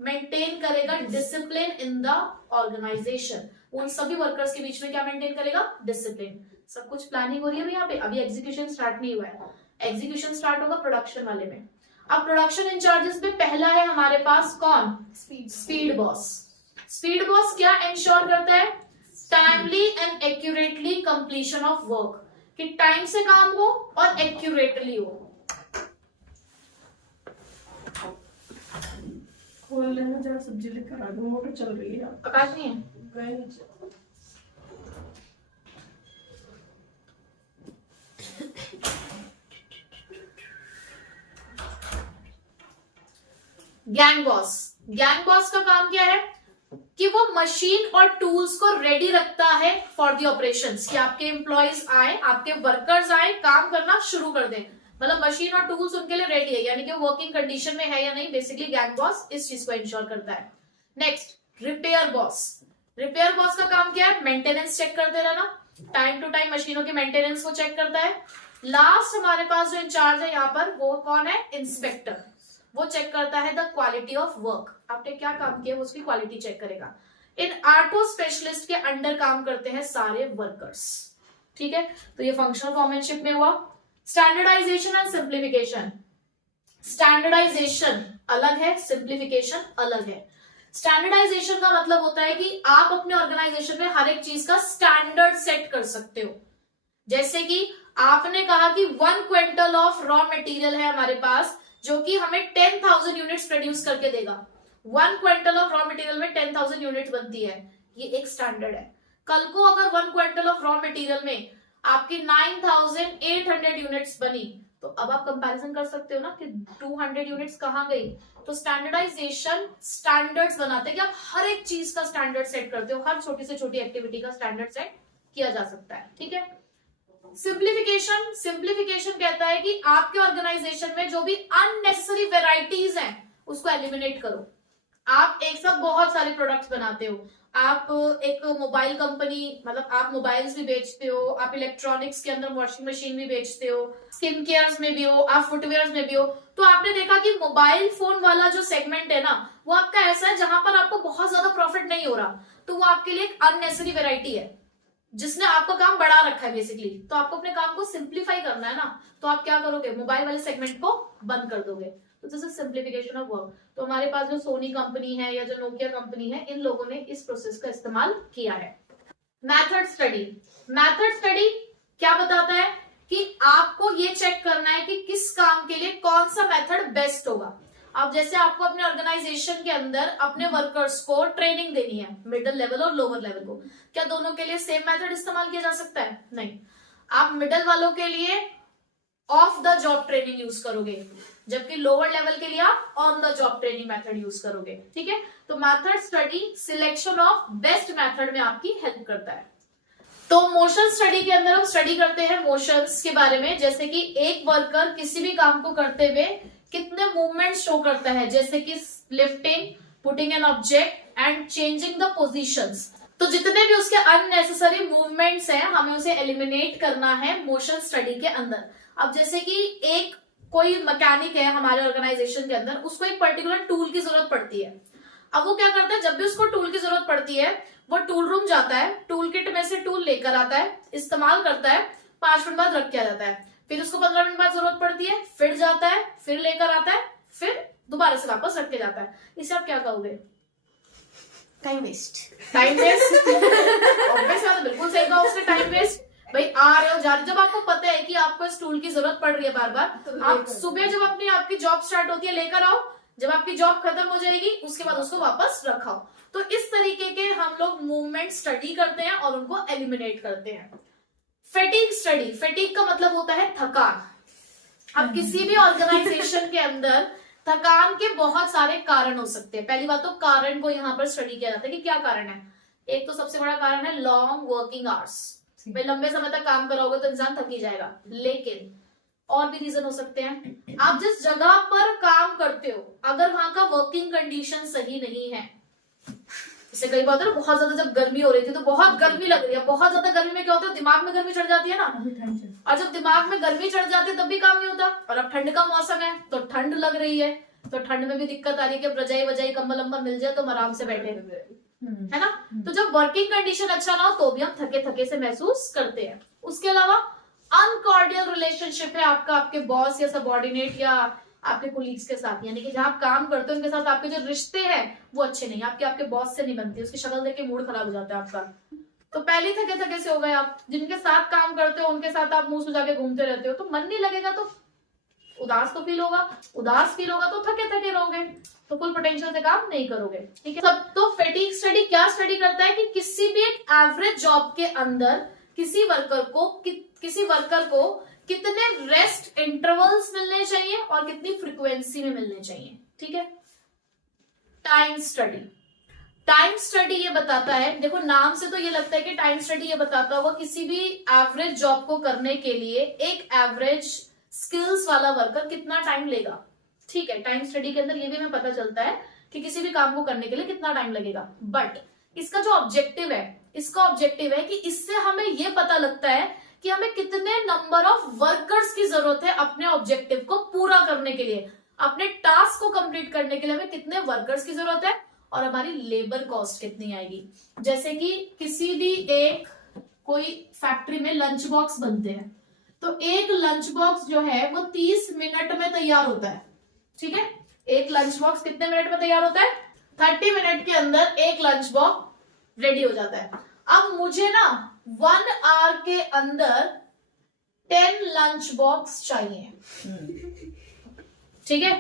मेंटेन करेगा डिसिप्लिन इन द ऑर्गेनाइजेशन, उन सभी वर्कर्स के बीच में क्या मेंटेन करेगा, डिसिप्लिन। सब कुछ प्लानिंग हो रही है यहाँ पे, अभी एग्जीक्यूशन स्टार्ट नहीं हुआ है, एग्जीक्यूशन स्टार्ट होगा प्रोडक्शन वाले में। अब प्रोडक्शन इंचार्जेस में पहला है हमारे पास कौन, स्पीड बॉस। स्पीड बॉस क्या इंश्योर करता है, timely and accurately completion of work, कि टाइम से काम हो और एक्यूरेटली हो। खोल लेना जरा, सब्जी लेकर आ गई, मोटर चल रही है। आकाश नहीं है, गए नीचे। गैंग बॉस, गैंग बॉस का काम क्या है कि वो मशीन और टूल्स को रेडी रखता है फॉर द ऑपरेशंस, कि आपके एम्प्लॉइज आए, आपके वर्कर्स आए, काम करना शुरू कर दें, मतलब मशीन और टूल्स उनके लिए रेडी है, यानी कि वो वर्किंग कंडीशन में है या नहीं, बेसिकली गैंग बॉस इस चीज को इंश्योर करता है। Next, repair boss. Repair boss का काम क्या है, मेंटेनेंस चेक करते रहना, टाइम टू टाइम मशीनों के मेंटेनेंस को चेक करता है। लास्ट हमारे पास जो इंचार्ज है यहाँ पर वो कौन है, इंस्पेक्टर, वो चेक करता है द क्वालिटी ऑफ वर्क, आपने क्या काम किया वो उसकी क्वालिटी चेक करेगा। इन 8 स्पेशलिस्ट के अंडर काम करते हैं सारे वर्कर्स। ठीक है, तो ये फंक्शनल फॉर्मेनशिप में हुआ। स्टैंडर्डाइजेशन एंड सिंप्लीफिकेशन, स्टैंडर्डाइजेशन अलग है, सिंप्लीफिकेशन अलग है। स्टैंडर्डाइजेशन का मतलब होता है कि आप अपने ऑर्गेनाइजेशन में हर एक चीज का स्टैंडर्ड सेट कर सकते हो। जैसे कि आपने कहा कि 1 क्विंटल ऑफ रॉ मटेरियल है हमारे पास जो कि हमें 10,000 यूनिट्स प्रोड्यूस करके देगा। 1 क्विंटल ऑफ रॉ मटेरियल में 10,000 यूनिट बनती है, ये एक स्टैंडर्ड है। कल को अगर 1 क्विंटल ऑफ रॉ मटेरियल में आपकी 9,800 यूनिट्स बनी, तो अब आप कंपैरिजन कर सकते हो ना कि 200 यूनिट्स कहां गई। तो स्टैंडर्डाइजेशन स्टैंडर्ड्स बनाते हैं कि आप हर एक चीज का स्टैंडर्ड सेट करते हो, हर छोटी से छोटी एक्टिविटी का स्टैंडर्ड सेट किया जा सकता है। ठीक है, सिंप्लीफिकेशन, सिंप्लीफिकेशन कहता है कि आपके ऑर्गेनाइजेशन में जो भी अननेसेसरी वेराइटीज हैं उसको एलिमिनेट करो। आप एक साथ बहुत सारे प्रोडक्ट्स बनाते हो, आप एक मोबाइल कंपनी, मतलब आप मोबाइल्स भी बेचते हो, आप इलेक्ट्रॉनिक्स के अंदर वॉशिंग मशीन भी बेचते हो, स्किन केयर्स में भी हो, आप फुटवेयर्स में भी हो। तो आपने देखा कि मोबाइल फोन वाला जो सेगमेंट है ना, वो आपका ऐसा है जहां पर आपको बहुत ज्यादा प्रॉफिट नहीं हो रहा, तो वो आपके लिए एक अननेसेसरी वेराइटी है जिसने आपका काम बढ़ा रखा है बेसिकली। तो आपको अपने काम को सिंप्लीफाई करना है ना, तो आप क्या करोगे, मोबाइल वाले सेगमेंट को बंद कर दोगे। तो this is simplification of work. तो हमारे पास जो सोनी कंपनी है या जो नोकिया कंपनी है, इन लोगों ने इस प्रोसेस का इस्तेमाल किया है। मेथड स्टडी, मेथड स्टडी क्या बताता है कि आपको ये चेक करना है कि किस काम के लिए कौन सा मेथड बेस्ट होगा। अब जैसे आपको अपने ऑर्गेनाइजेशन के अंदर अपने वर्कर्स को ट्रेनिंग देनी है, मिडिल लेवल और लोअर लेवल को, क्या दोनों के लिए सेम मेथड इस्तेमाल किया जा सकता है? नहीं। आप मिडिल वालों के लिए of the job training use करोगे, जबकि लोअर लेवल के लिए आप on the job training method use करोगे। ठीक है, तो method study selection of best method में आपकी हेल्प करता है। तो मोशन स्टडी के अंदर हम स्टडी करते हैं मोशंस के बारे में, जैसे कि एक वर्कर किसी भी काम को करते हुए कितने मूवमेंट शो करता है, जैसे कि lifting, putting an object and changing the positions. तो जितने भी उसके अननेसेसरी मूवमेंट्स हैं हमें उसे एलिमिनेट करना है मोशन स्टडी के अंदर। अब जैसे कि एक कोई मैकेनिक है हमारे ऑर्गेनाइजेशन के अंदर, उसको एक पर्टिकुलर टूल की जरूरत पड़ती है। अब वो क्या करता है, जब भी उसको टूल की जरूरत पड़ती है वो टूल रूम जाता है, टूल किट में से टूल लेकर आता है, इस्तेमाल करता है, 5 मिनट बाद रख के आ जाता है। फिर उसको 15 मिनट बाद जरूरत पड़ती है, फिर जाता है, फिर लेकर आता है, फिर दोबारा से वापस रख के जाता है। इसे आप क्या कहोगे? Time waste. Time waste. बिल्कुल सही कहा उसने, टाइम वेस्ट। भाई आ रहे हो जा रहे हो, जब आपको पता है कि आपको इस टूल की जरूरत पड़ रही है बार बार, तो आप सुबह जब अपनी आपकी जॉब स्टार्ट होती है लेकर आओ, जब आपकी जॉब खत्म हो जाएगी उसके बाद उसको वापस रखाओ। तो इस तरीके के हम लोग मूवमेंट स्टडी करते हैं और उनको एलिमिनेट करते हैं। फेटिग स्टडी, फेटिग का मतलब होता है थकान। अब किसी भी ऑर्गेनाइजेशन के अंदर थकान के बहुत सारे कारण हो सकते हैं। पहली बात तो कारण को यहाँ पर स्टडी किया जाता है कि क्या कारण है। एक तो सबसे बड़ा कारण है लॉन्ग वर्किंग आवर्स, भाई लंबे समय तक काम करोगे तो इंसान थक ही जाएगा। लेकिन और भी रीजन हो सकते हैं। आप जिस जगह पर काम करते हो अगर वहां का वर्किंग कंडीशन सही नहीं है, जैसे कई बार ना बहुत ज्यादा जब गर्मी हो रही थी तो बहुत गर्मी लग रही है, बहुत ज्यादा गर्मी में क्या होता है, दिमाग में गर्मी चढ़ जाती है ना, और जब दिमाग में गर्मी चढ़ जाती है तब भी काम नहीं होता। और अब ठंड का मौसम है तो ठंड लग रही है, तो ठंड में भी दिक्कत आ रही है कि रजाई वजाई कंबल अम्बल मिल जाए तो हम आराम से बैठे, है ना। तो जब वर्किंग कंडीशन अच्छा ना हो तो भी हम थके थके से महसूस करते हैं। उसके अलावा अनकॉर्डियल रिलेशनशिप है आपका आपके बॉस या सबऑर्डिनेट या आपके कोलीग्स के साथ, यानी कि जहां आप काम करते हो उनके साथ आपके जो रिश्ते हैं वो अच्छे नहीं, आपके बॉस से नहीं बनते, उसकी शक्ल देख के मूड खराब हो जाता है आपका। तो पहले थके थके से हो गए आप, जिनके साथ काम करते हो उनके साथ आप मुंह सुजा के घूमते रहते हो तो मन नहीं लगेगा, तो उदास तो फील होगा, उदास फील होगा तो थके थके रहोगे, तो फुल पोटेंशियल से काम नहीं करोगे। ठीक है। सब तो फेटिग स्टडी क्या स्टडी करता है कि किसी भी एक एवरेज जॉब के अंदर किसी वर्कर को कितने रेस्ट इंटरवल्स मिलने चाहिए और कितनी फ्रीक्वेंसी में मिलने चाहिए। ठीक है। टाइम स्टडी, टाइम स्टडी ये बताता है, देखो नाम से तो ये लगता है कि टाइम स्टडी ये बताता होगा किसी भी एवरेज जॉब को करने के लिए एक एवरेज स्किल्स वाला वर्कर कितना टाइम लेगा। ठीक है, टाइम स्टडी के अंदर ये भी हमें पता चलता है कि किसी भी काम को करने के लिए कितना टाइम लगेगा, बट इसका जो ऑब्जेक्टिव है, इसका ऑब्जेक्टिव है कि इससे हमें ये पता लगता है कि हमें कितने नंबर ऑफ वर्कर्स की जरूरत है अपने ऑब्जेक्टिव को पूरा करने के लिए, अपने टास्क को कंप्लीट करने के लिए हमें कितने वर्कर्स की जरूरत है और हमारी लेबर कॉस्ट कितनी आएगी। जैसे कि किसी भी एक कोई फैक्ट्री में लंच बॉक्स बनते हैं, तो एक लंच बॉक्स जो है वो 30 मिनट में तैयार होता है। ठीक है, एक लंच बॉक्स कितने मिनट में तैयार होता है? 30 मिनट के अंदर एक लंच बॉक्स रेडी हो जाता है। अब मुझे ना 1 आवर के अंदर 10 लंच बॉक्स चाहिए। ठीक है,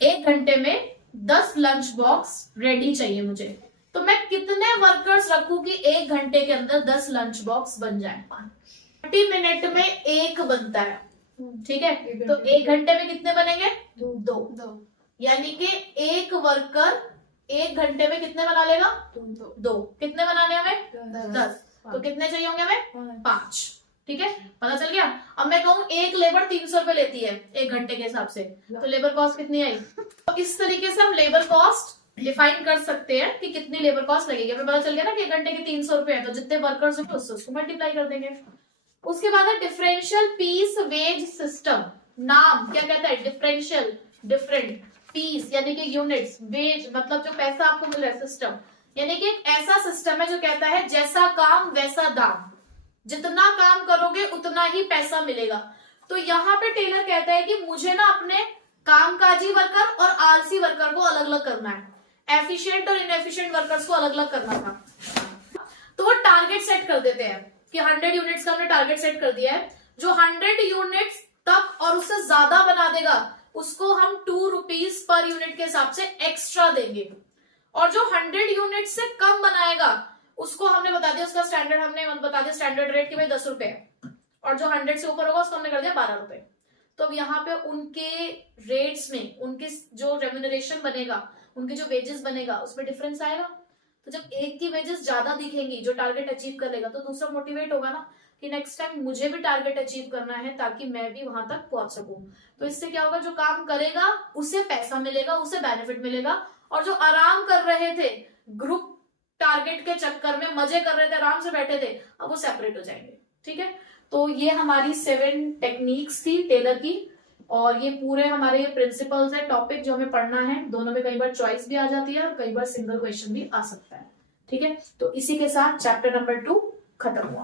1 घंटे में 10 लंच बॉक्स रेडी चाहिए मुझे, तो मैं कितने वर्कर्स रखूं कि 1 घंटे के अंदर 10 लंच बॉक्स बन जाए? 30 मिनट में एक बनता है। ठीक है, तो 1 घंटे में कितने बनेंगे? 2। यानी कि एक वर्कर 1 घंटे में कितने बना लेगा? 2। कितने बनाने हमें? 10। तो कितने चाहिए होंगे हमें? 5। ठीक है, पता चल गया। अब मैं कहूँ एक लेबर 300 रुपए लेती है 1 घंटे के हिसाब से, तो लेबर कॉस्ट कितनी आई? तो इस तरीके से हम लेबर कॉस्ट डिफाइन कर सकते हैं कि कितनी लेबर कॉस्ट लगेगी। हमें पता चल गया ना कि 1 घंटे के 300 रुपए है, तो जितने वर्कर्स होंगे उससे उसको मल्टीप्लाई कर देंगे। उसके बाद है डिफरेंशियल पीस वेज सिस्टम। नाम क्या कहता है? डिफरेंशियल, डिफरेंट, पीस यानी कि यूनिट्स, वेज मतलब जो पैसा आपको मिल रहा है, सिस्टम यानी कि एक ऐसा सिस्टम है जो कहता है जैसा काम वैसा दाम, जितना काम करोगे उतना ही पैसा मिलेगा। तो यहाँ पे टेलर कहता है कि मुझे ना अपने कामकाजी वर्कर और आलसी वर्कर को अलग अलग करना है, एफिशिएंट और इनएफिशिएंट वर्कर्स को अलग अलग करना था। तो वो टारगेट सेट कर देते हैं कि 100 यूनिट्स का हमने टारगेट सेट कर दिया है, जो 100 यूनिट्स तक और उससे ज्यादा बना देगा उसको हम 2 रुपीज पर यूनिट के हिसाब से एक्स्ट्रा देंगे, और जो 100 यूनिट से कम बनाएगा उसको हमने बता दिया, उसका स्टैंडर्ड हमने बता दिया स्टैंडर्ड रेट कि भाई 10 रुपए है, और जो 100 से ऊपर होगा उसको हमने कर दिया 12 रुपए। तो अब यहाँ पे उनके रेट्स में उनके जो रेम्यूनरेशन बनेगा, उनके जो वेजेस बनेगा उसमें डिफरेंस आएगा। तो जब एक की वेजेस ज्यादा दिखेंगी जो टारगेट अचीव कर लेगा, तो दूसरा मोटिवेट होगा ना कि नेक्स्ट टाइम मुझे भी टारगेट अचीव करना है ताकि मैं भी वहां तक पहुंच सकूं। तो इससे क्या होगा, जो काम करेगा उसे पैसा मिलेगा, उसे बेनिफिट मिलेगा, और जो आराम कर रहे थे ग्रुप टारगेट के चक्कर में, मजे कर रहे थे, आराम से बैठे थे, अब वो सेपरेट हो जाएंगे। ठीक है, तो ये हमारी 7 टेक्निक्स थी टेलर की, और ये पूरे हमारे ये प्रिंसिपल्स है, टॉपिक जो हमें पढ़ना है। दोनों में कई बार चॉइस भी आ जाती है और कई बार सिंगल क्वेश्चन भी आ सकता है। ठीक है, तो इसी के साथ चैप्टर नंबर 2 खत्म हुआ।